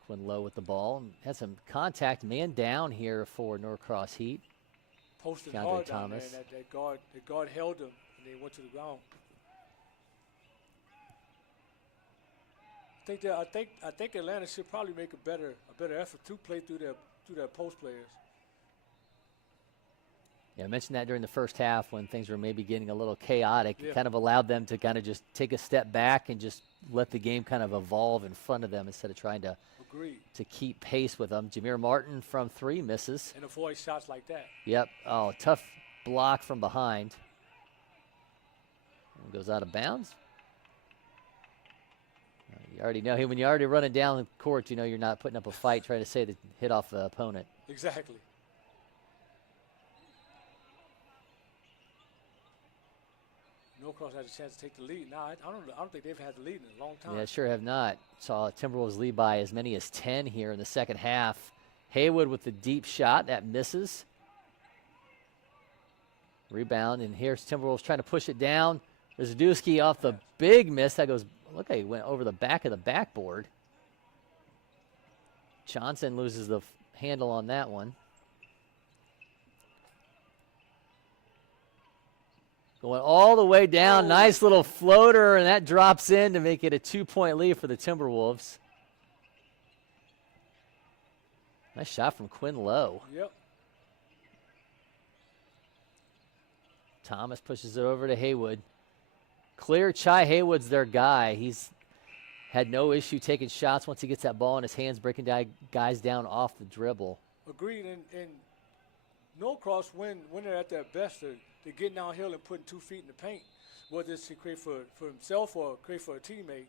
Quinn Lowe with the ball. Had some contact, man down here for Norcross Heat. Posted Keandre hard Thomas. down there, and that guard held him, and they went to the ground. I think Atlanta should probably make a better effort to play through their post players. Yeah, I mentioned that during the first half when things were maybe getting a little chaotic. Yeah. It kind of allowed them to kind of just take a step back and just let the game kind of evolve in front of them instead of trying to keep pace with them. Jameer Martin from 3 misses. And avoid shots like that. Yep. Oh, tough block from behind. And goes out of bounds. You already know, when you're already running down the court, you know you're not putting up a fight trying to say to hit off the opponent. Exactly. Norcross had a chance to take the lead. Now, I don't think they've had the lead in a long time. Yeah, sure have not. Saw Timberwolves lead by as many as 10 here in the second half. Haywood with the deep shot. That misses. Rebound, and here's Timberwolves trying to push it down. Rzadewski off the big miss. That goes, look, he went over the back of the backboard. Johnson loses the handle on that one. Going all the way down, nice little floater, and that drops in to make it a 2-point lead for the Timberwolves. Nice shot from Quinn Lowe. Yep. Thomas pushes it over to Haywood. Clear, Chai Haywood's their guy. He's had no issue taking shots once he gets that ball in his hands, breaking guys down off the dribble. Agreed, and Norcross, when they're at their best, they're getting downhill and putting 2 feet in the paint, whether it's to create for himself or create for a teammate.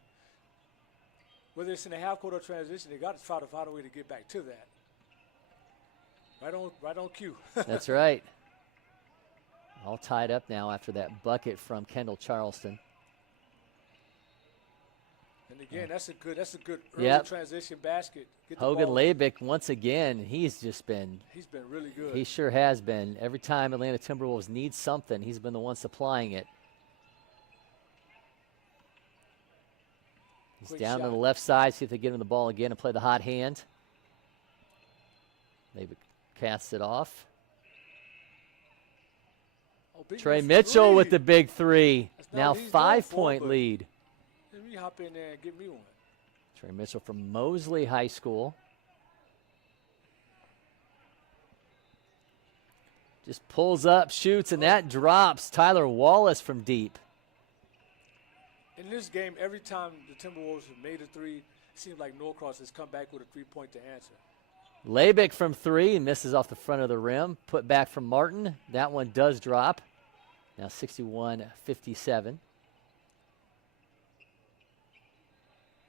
Whether it's in the half-court or transition, they got to try to find a way to get back to that. Right on cue. That's right. All tied up now after that bucket from Kendall Charleston. And again, that's a good early transition basket. Hogan Labick, once again, he's been really good. He sure has been. Every time Atlanta Timberwolves need something, he's been the one supplying it. He's down on the left side, see if they get him the ball again and play the hot hand. Labick casts it off. Trey Mitchell with the big 3. Now 5-point lead. Let me hop in there and get me one. Trey Mitchell from Mosley High School. Just pulls up, shoots, and that drops. Tyler Wallace from deep. In this game, every time the Timberwolves have made a 3, it seems like Norcross has come back with a 3-point to answer. Labick from 3 and misses off the front of the rim. Put back from Martin. That one does drop. Now 61-57.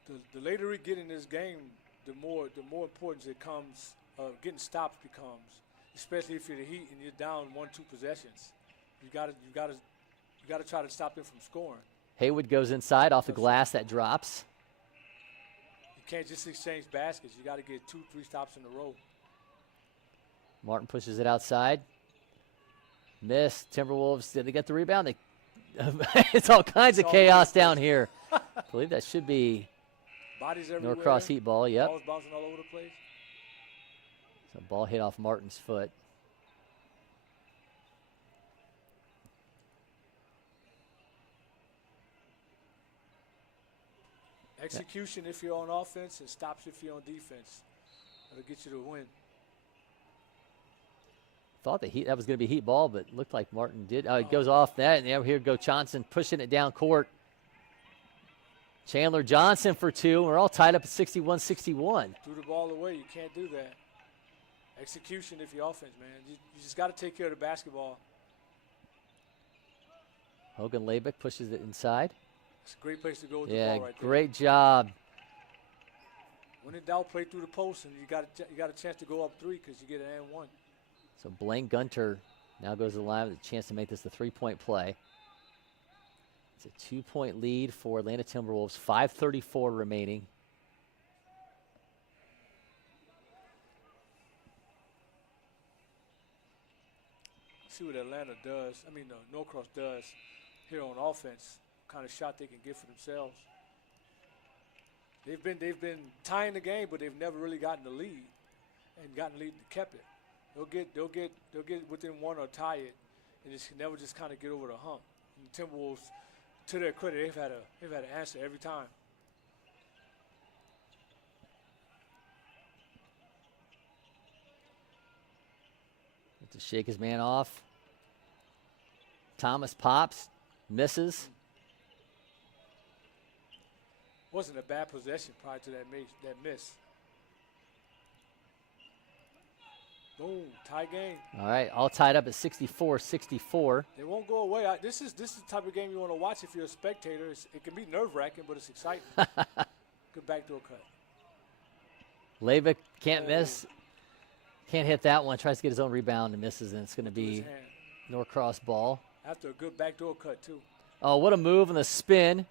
the later we get in this game, the more importance it comes. Getting stops becomes, especially if you're the Heat and you're down 1-2 possessions. You gotta try to stop them from scoring. Haywood goes inside off the glass. That drops. You can't just exchange baskets. You got to get 2-3 stops in a row. Martin pushes it outside. Miss. Timberwolves, did they get the rebound? It's all kinds of chaos down here. I believe that should be bodies everywhere. Norcross Heat ball, yep. Balls bouncing all over the place. So ball hit off Martin's foot. Execution if you're on offense and stops if you're on defense. That'll get you to win. Thought that was going to be Heat ball, but looked like Martin did. It goes off that, and here go Johnson pushing it down court. Chandler Johnson for two. We're all tied up at 61-61. Threw the ball away. You can't do that. Execution if you're offense, man. You just got to take care of the basketball. Hogan Labick pushes it inside. It's a great place to go with the ball right there. Yeah, great job. When in doubt, play through the post, and you got a chance to go up three because you get an and one. So Blaine Gunter now goes to the line with a chance to make this the three-point play. It's a 2-point lead for Atlanta Timberwolves, 5:34 remaining. See what Atlanta does. Norcross does here on offense. Kind of shot they can get for themselves. They've been tying the game, but they've never really gotten the lead and gotten the lead and kept it. They'll get within one or tie it, and just never just kind of get over the hump. And the Timberwolves, to their credit, they've had an answer every time. To shake his man off. Thomas pops, misses. Wasn't a bad possession prior to that miss. Boom, tie game. All right, all tied up at 64-64. They won't go away. This is the type of game you want to watch if you're a spectator. It can be nerve-wracking, but it's exciting. Good backdoor cut. Labick can't miss. Can't hit that one. Tries to get his own rebound and misses, and it's going to be Norcross ball. After a good backdoor cut, too. Oh, what a move on the spin.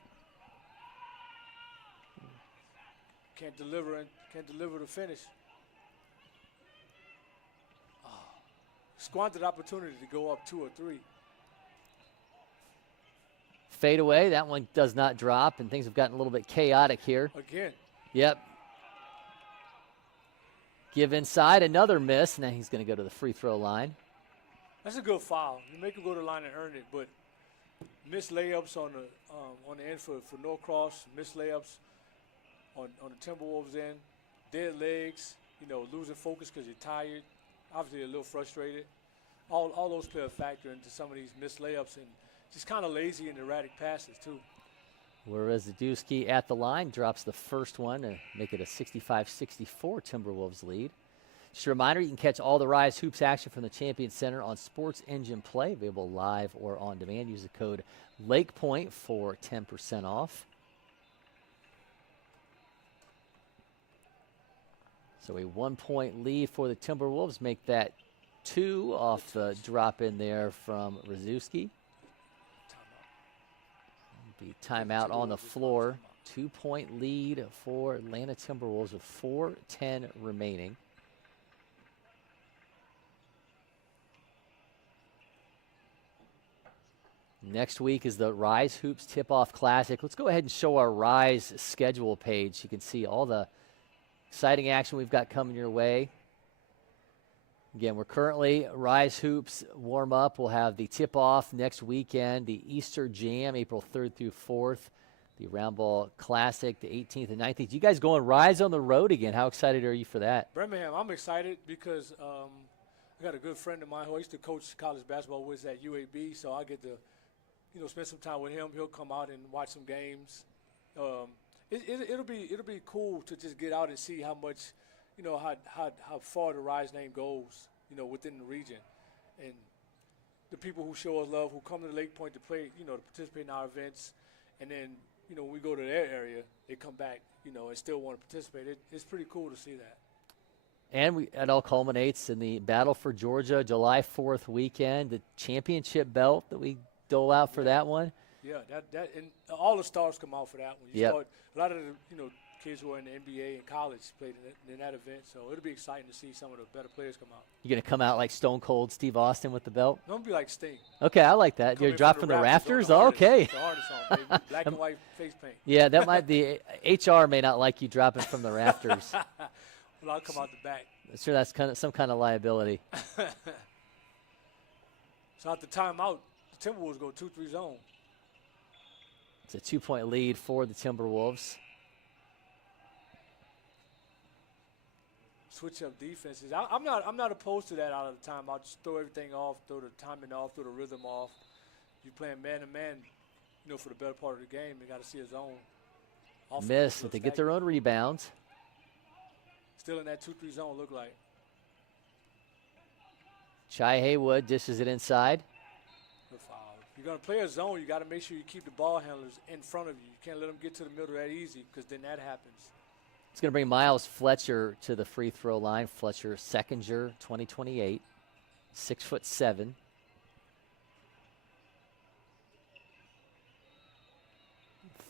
Can't deliver the finish. Oh, squandered opportunity to go up 2 or 3. Fade away. That one does not drop, and things have gotten a little bit chaotic here. Again. Yep. Give inside, another miss. Now he's going to go to the free throw line. That's a good foul. You make him go to the line and earn it, but missed layups on the end for Norcross, missed layups on the Timberwolves end, dead legs, losing focus because you're tired, obviously a little frustrated. All those play a factor into some of these missed layups and just kind of lazy and erratic passes too. Whereas Zadusky at the line drops the first one to make it a 65-64 Timberwolves lead. Just a reminder, you can catch all the RYZE Hoops action from the Champion Center on Sports Engine Play, available live or on demand. Use the code LakePoint for 10% off. So a 1-point lead for the Timberwolves. Make that 2 off the drop in there from Ryzewski. Be timeout on the floor. 2-point lead for Atlanta Timberwolves with 4:10 remaining. Next week is the RYZE Hoops Tip-Off Classic. Let's go ahead and show our RYZE schedule page. You can see all the exciting action we've got coming your way. Again, we're currently RYZE Hoops warm-up. We'll have the tip-off next weekend, the Easter Jam, April 3rd through 4th, the Round Ball Classic, the 18th and 19th. You guys going RYZE on the road again. How excited are you for that? Birmingham, I'm excited because I got a good friend of mine who I used to coach college basketball with at UAB, so I get to spend some time with him. He'll come out and watch some games. It'll be cool to just get out and see how much, how far the RYZE name goes, within the region, and the people who show us love, who come to LakePoint to play, to participate in our events, and then, when we go to their area, they come back, and still want to participate. It's pretty cool to see that. And it all culminates in the Battle for Georgia, July 4th weekend, the championship belt that we dole out for that one. Yeah, that and all the stars come out for that one. Yep. A lot of the kids who are in the NBA and college played in that event, so it'll be exciting to see some of the better players come out. You're going to come out like Stone Cold Steve Austin with the belt? Don't be like Sting. Okay, I like that. You're dropping from the rafters? Oh, okay. The hardest song, baby. Black and white face paint. Yeah, that might be HR may not like you dropping from the rafters. Well, I'll come out the back. I'm sure that's some kind of liability. So at the timeout, the Timberwolves go 2-3 zone. It's a 2-point lead for the Timberwolves. Switch up defenses. I'm not opposed to that out of the timeout. Just throw everything off, throw the timing off, throw the rhythm off. You're playing man to man, for the better part of the game. They got to see a zone. Miss, but they get their own rebounds. Still in that 2-3 zone, look like. Chai Haywood dishes it inside. Good foul. If you're going to play a zone, you got to make sure you keep the ball handlers in front of you. You can't let them get to the middle that easy, because then that happens. It's going to bring Miles Fletcher to the free throw line. Fletcher, second year, 2028, 6'7".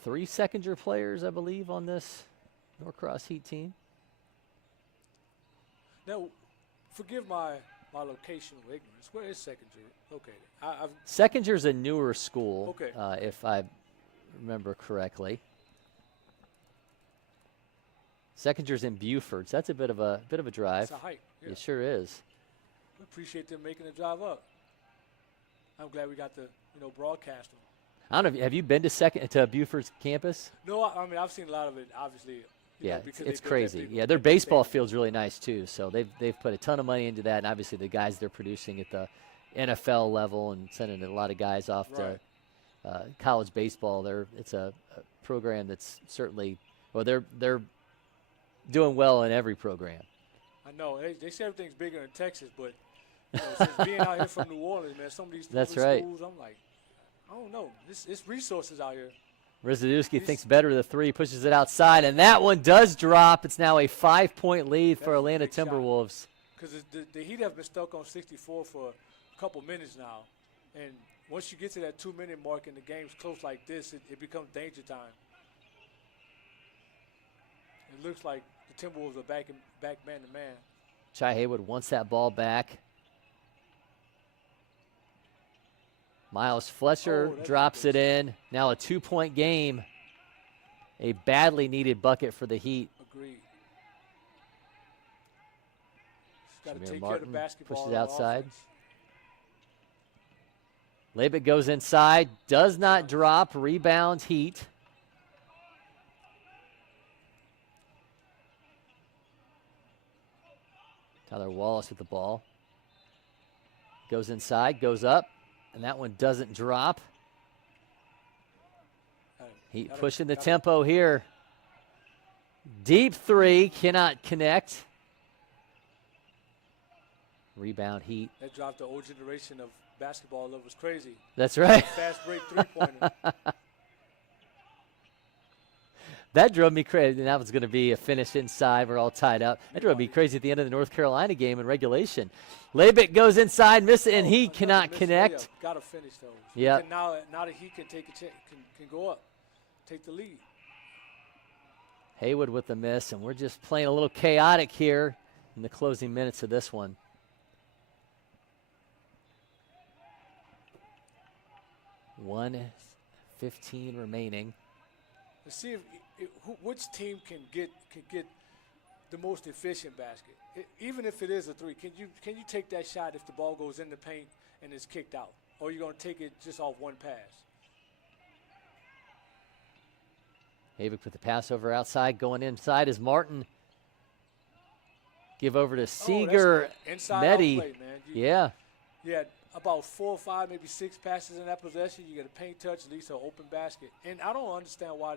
Three second-year players, I believe, on this Norcross Heat team. Now, forgive my locational ignorance. Where is second year located? Second year is a newer school, Okay. If I remember correctly. Second year's in Buford, so that's a bit of a drive. It's a hike. Yeah. It sure is. We appreciate them making the drive up. I'm glad we got to broadcast them. I don't know. Have you been to Buford's campus? No, I mean I've seen a lot of it. Obviously. Yeah, because it's they built that crazy. big Yeah, their baseball field's really nice too. So they've put a ton of money into that, and obviously the guys they're producing at the NFL level and sending a lot of guys off to college baseball. It's a program that's certainly they're doing well in every program. I know they say everything's bigger in Texas, but since being out here from New Orleans, man, some of these That's schools, right. I'm like, I don't know. It's resources out here. Rizadowski thinks better of the three, pushes it outside, and that one does drop. It's now a 5-point lead for Atlanta Timberwolves. Because the Heat have been stuck on 64 for a couple minutes now. And once you get to that 2-minute mark and the game's close like this, it becomes danger time. It looks like the Timberwolves are back man to man. Chai Haywood wants that ball back. Miles Fletcher drops it in. Now a 2-point game. A badly needed bucket for the Heat. Agreed. Got to take Martin care of the basketball. pushes it outside. Offense. Labick goes inside. Does not drop. Rebound Heat. Tyler Wallace with the ball. Goes inside. Goes up. And that one doesn't drop. Heat pushing the tempo here. Deep three, cannot connect. Rebound Heat. That dropped the old generation of basketball lovers crazy. That's right. Fast break three-pointer. That drove me crazy. And that was going to be a finish inside. We're all tied up. That drove me crazy at the end of the North Carolina game in regulation. Labick goes inside, miss it, and he cannot connect. Got to finish those. Yeah. Now that he can take can go up, take the lead. Haywood with the miss, and we're just playing a little chaotic here in the closing minutes of this one. $1:15 remaining. Let's see which team can get the most efficient basket. Even if it is a three, can you take that shot if the ball goes in the paint and it's kicked out, or are you going to take it just off one pass? Haywood with the pass over outside, going inside is Martin. Give over to Seeger. Inside Medi. outplay, man. You had about 4 or 5, maybe 6 passes in that possession. You get a paint touch, at least an open basket. And I don't understand why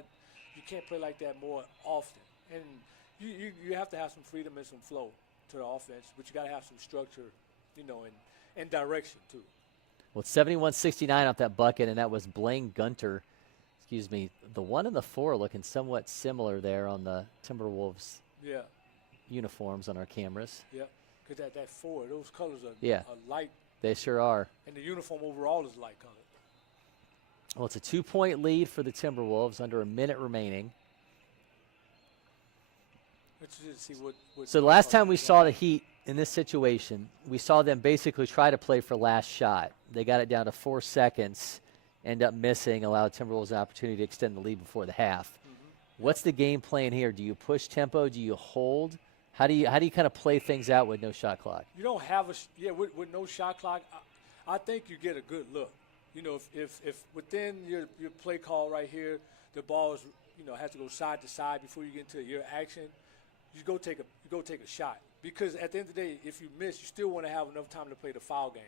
you can't play like that more often. And you have to have some freedom and some flow to the offense, but you got to have some structure, and direction too. Well, it's 71-69 off that bucket, and that was Blaine Gunter. excuse me, the 1 and the 4 looking somewhat similar there on the Timberwolves Yeah, uniforms on our cameras. yeah. Because that 4, those colors are, Yeah. are light, They sure are. and the uniform overall is light colored. Well, it's a 2-point lead for the Timberwolves under a minute remaining. Interested to see what So the last time we saw the Heat in this situation, we saw them basically try to play for last shot. They got it down to 4 seconds, end up missing, allowed Timberwolves an opportunity to extend the lead before the half. What's the game plan here? Do you push tempo? Do you hold? How do you kind of play things out with no shot clock? You don't have with no shot clock. I think you get a good look. You know, if within your play call right here, the ball is has to go side to side before you get into your action. You go take a shot, because at the end of the day, if you miss, you still want to have enough time to play the foul game.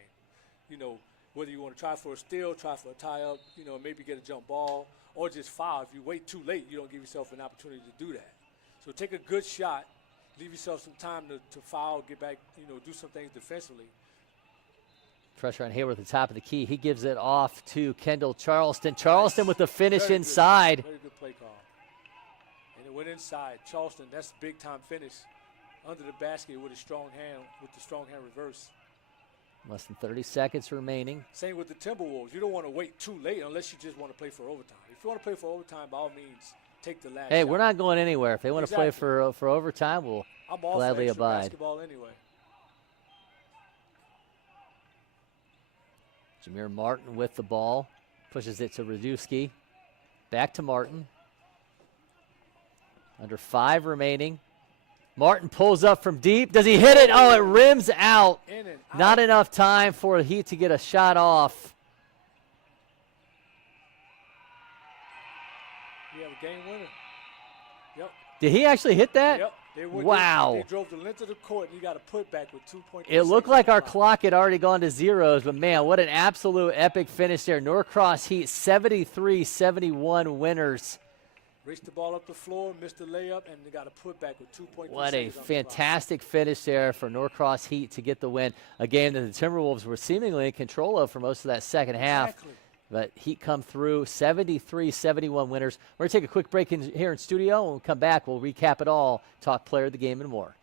You know, whether you want to try for a steal, try for a tie up, maybe get a jump ball, or just foul. If you wait too late, you don't give yourself an opportunity to do that. So take a good shot, leave yourself some time to foul, get back, do some things defensively. Pressure on Hayward at the top of the key. He gives it off to Kendall Charleston. Charleston with the finish inside. Very good play call. And it went inside. Charleston, that's a big-time finish under the basket with the strong hand reverse. Less than 30 seconds remaining. Same with the Timberwolves. You don't want to wait too late unless you just want to play for overtime. If you want to play for overtime, by all means, take the last Hey, shot. we're not going anywhere. If they want to play for overtime, we'll I'm all gladly for extra abide. basketball anyway. Jameer Martin with the ball. Pushes it to Radusky. Back to Martin. Under 5 remaining. Martin pulls up from deep. Does he hit it? Oh, it rims out. In and out. Not enough time for Heat to get a shot off. You have a game winner. Yep. Did he actually hit that? Yep. Wow. They drove the length of the court, and you got a putback with 2.3 It looked like our seconds. clock had already gone to zeros, but man, what an absolute epic finish there. Norcross Heat 73-71 winners. Raced the ball up the floor, missed the layup, and they got a putback with 2.3 What a seconds on the clock. fantastic finish there for Norcross Heat to get the win. A game that the Timberwolves were seemingly in control of for most of that second half. Exactly. But Heat come through, 73-71 winners. We're going to take a quick break here in studio. When we come back, we'll recap it all, talk player of the game, and more.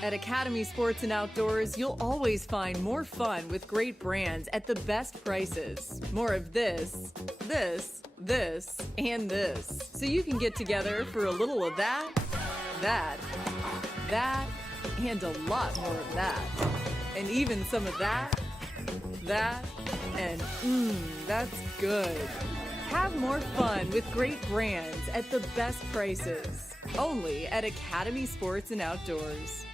At Academy Sports and Outdoors, you'll always find more fun with great brands at the best prices. More of this, and this. So you can get together for a little of that, and a lot more of that. And even some of that, and that's good. Have more fun with great brands at the best prices. Only at Academy Sports and Outdoors.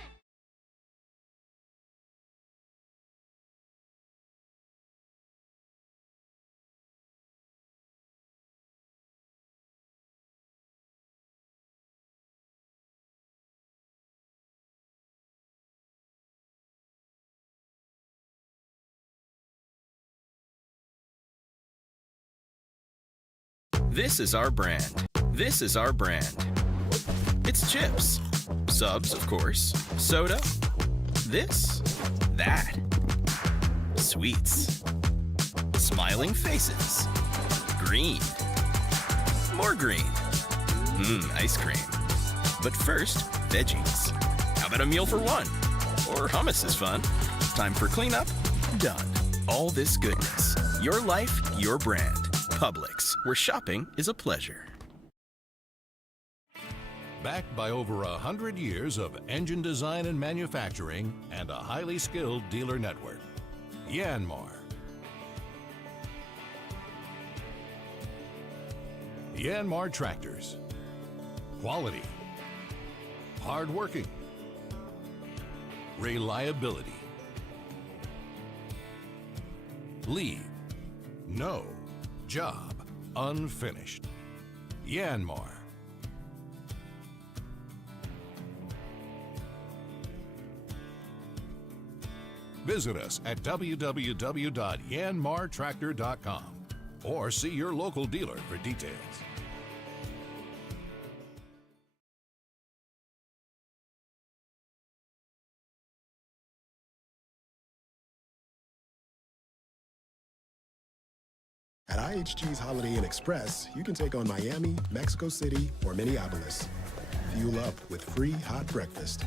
This is our brand. This is our brand. It's chips. Subs, of course. Soda. This. That. Sweets. Smiling faces. Green. More green. Ice cream. But first, veggies. How about a meal for one? Or hummus is fun. Time for cleanup? Done. All this goodness. Your life, your brand. Publix, where shopping is a pleasure. Backed by over 100 years of engine design and manufacturing and a highly skilled dealer network. Yanmar. Yanmar tractors. Quality. Hardworking. Reliability. Leave. No. Job unfinished. Yanmar. Visit us at www.yanmartractor.com or see your local dealer for details. At IHG's Holiday Inn Express, you can take on Miami, Mexico City, or Minneapolis. Fuel up with free hot breakfast,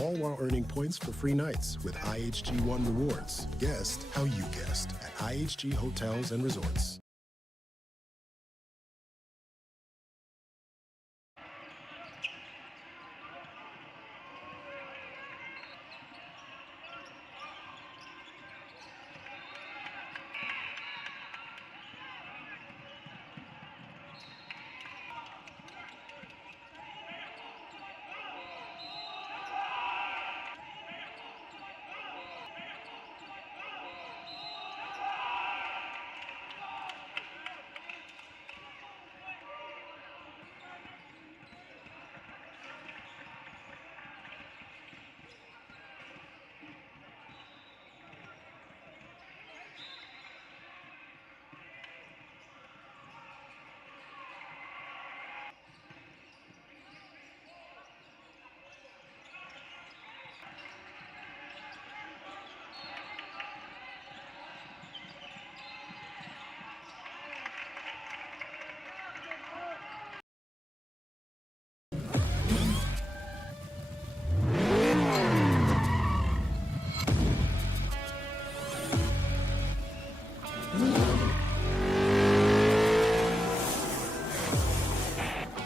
all while earning points for free nights with IHG One Rewards. Guest how you guessed at IHG Hotels and Resorts.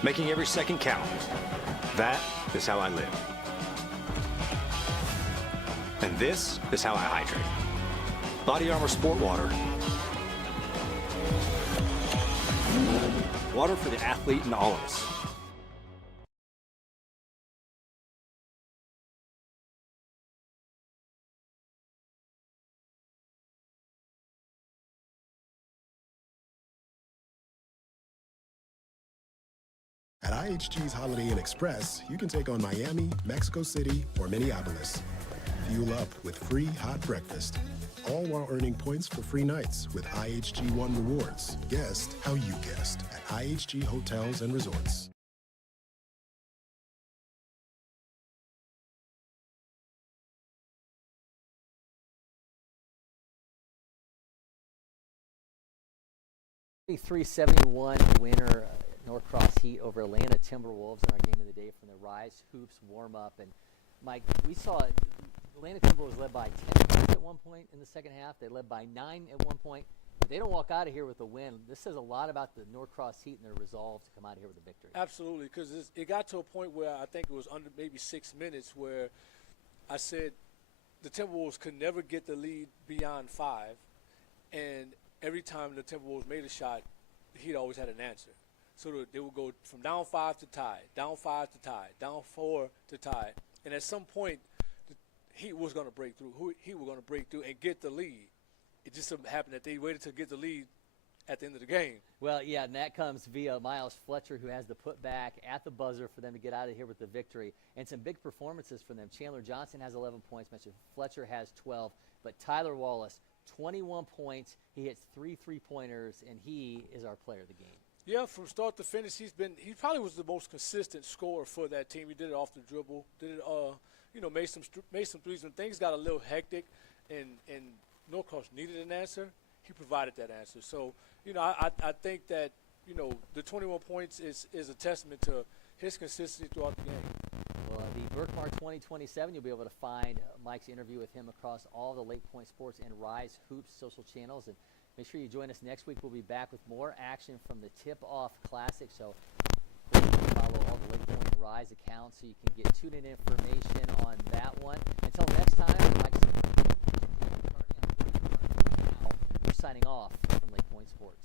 Making every second count. That is how I live. And this is how I hydrate. Body Armor Sport Water. Water for the athlete in all of us. At IHG's Holiday Inn Express, you can take on Miami, Mexico City, or Minneapolis. Fuel up with free hot breakfast, all while earning points for free nights with IHG One Rewards. Guest how you guessed at IHG Hotels and Resorts. The 371 winner, Norcross Heat over Atlanta Timberwolves in our game of the day from the RYZE Hoops warm-up. And Mike, we saw Atlanta Timberwolves led by 10 points at one point in the second half. They led by 9 at one point. If they don't walk out of here with a win, this says a lot about the Norcross Heat and their resolve to come out of here with a victory. Absolutely, because it got to a point where I think it was under maybe 6 minutes where I said the Timberwolves could never get the lead beyond 5, and every time the Timberwolves made a shot, the Heat always had an answer. So they would go from down 5 to tie, down 5 to tie, down 4 to tie. And at some point, the Heat was going to break through. Heat were going to break through and get the lead. It just so happened that they waited to get the lead at the end of the game. Well, yeah, and that comes via Miles Fletcher, who has the putback at the buzzer for them to get out of here with the victory. And some big performances from them. Chandler Johnson has 11 points. Mentioned Fletcher has 12. But Tyler Wallace, 21 points. He hits 3 3-pointers, and he is our player of the game. Yeah, from start to finish, he probably was the most consistent scorer for that team. He did it off the dribble, made some threes. When things got a little hectic and Norcross needed an answer, he provided that answer. So, I think that, the 21 points is a testament to his consistency throughout the game. Well, the Birkmar 2027, you'll be able to find Mike's interview with him across all the LakePoint Sports and RYZE Hoops social channels. And make sure you join us next week. We'll be back with more action from the Tip-Off Classic. So follow all the LakePoint and RYZE accounts so you can get tuned-in information on that one. Until next time, Mike's we're signing off from LakePoint Sports.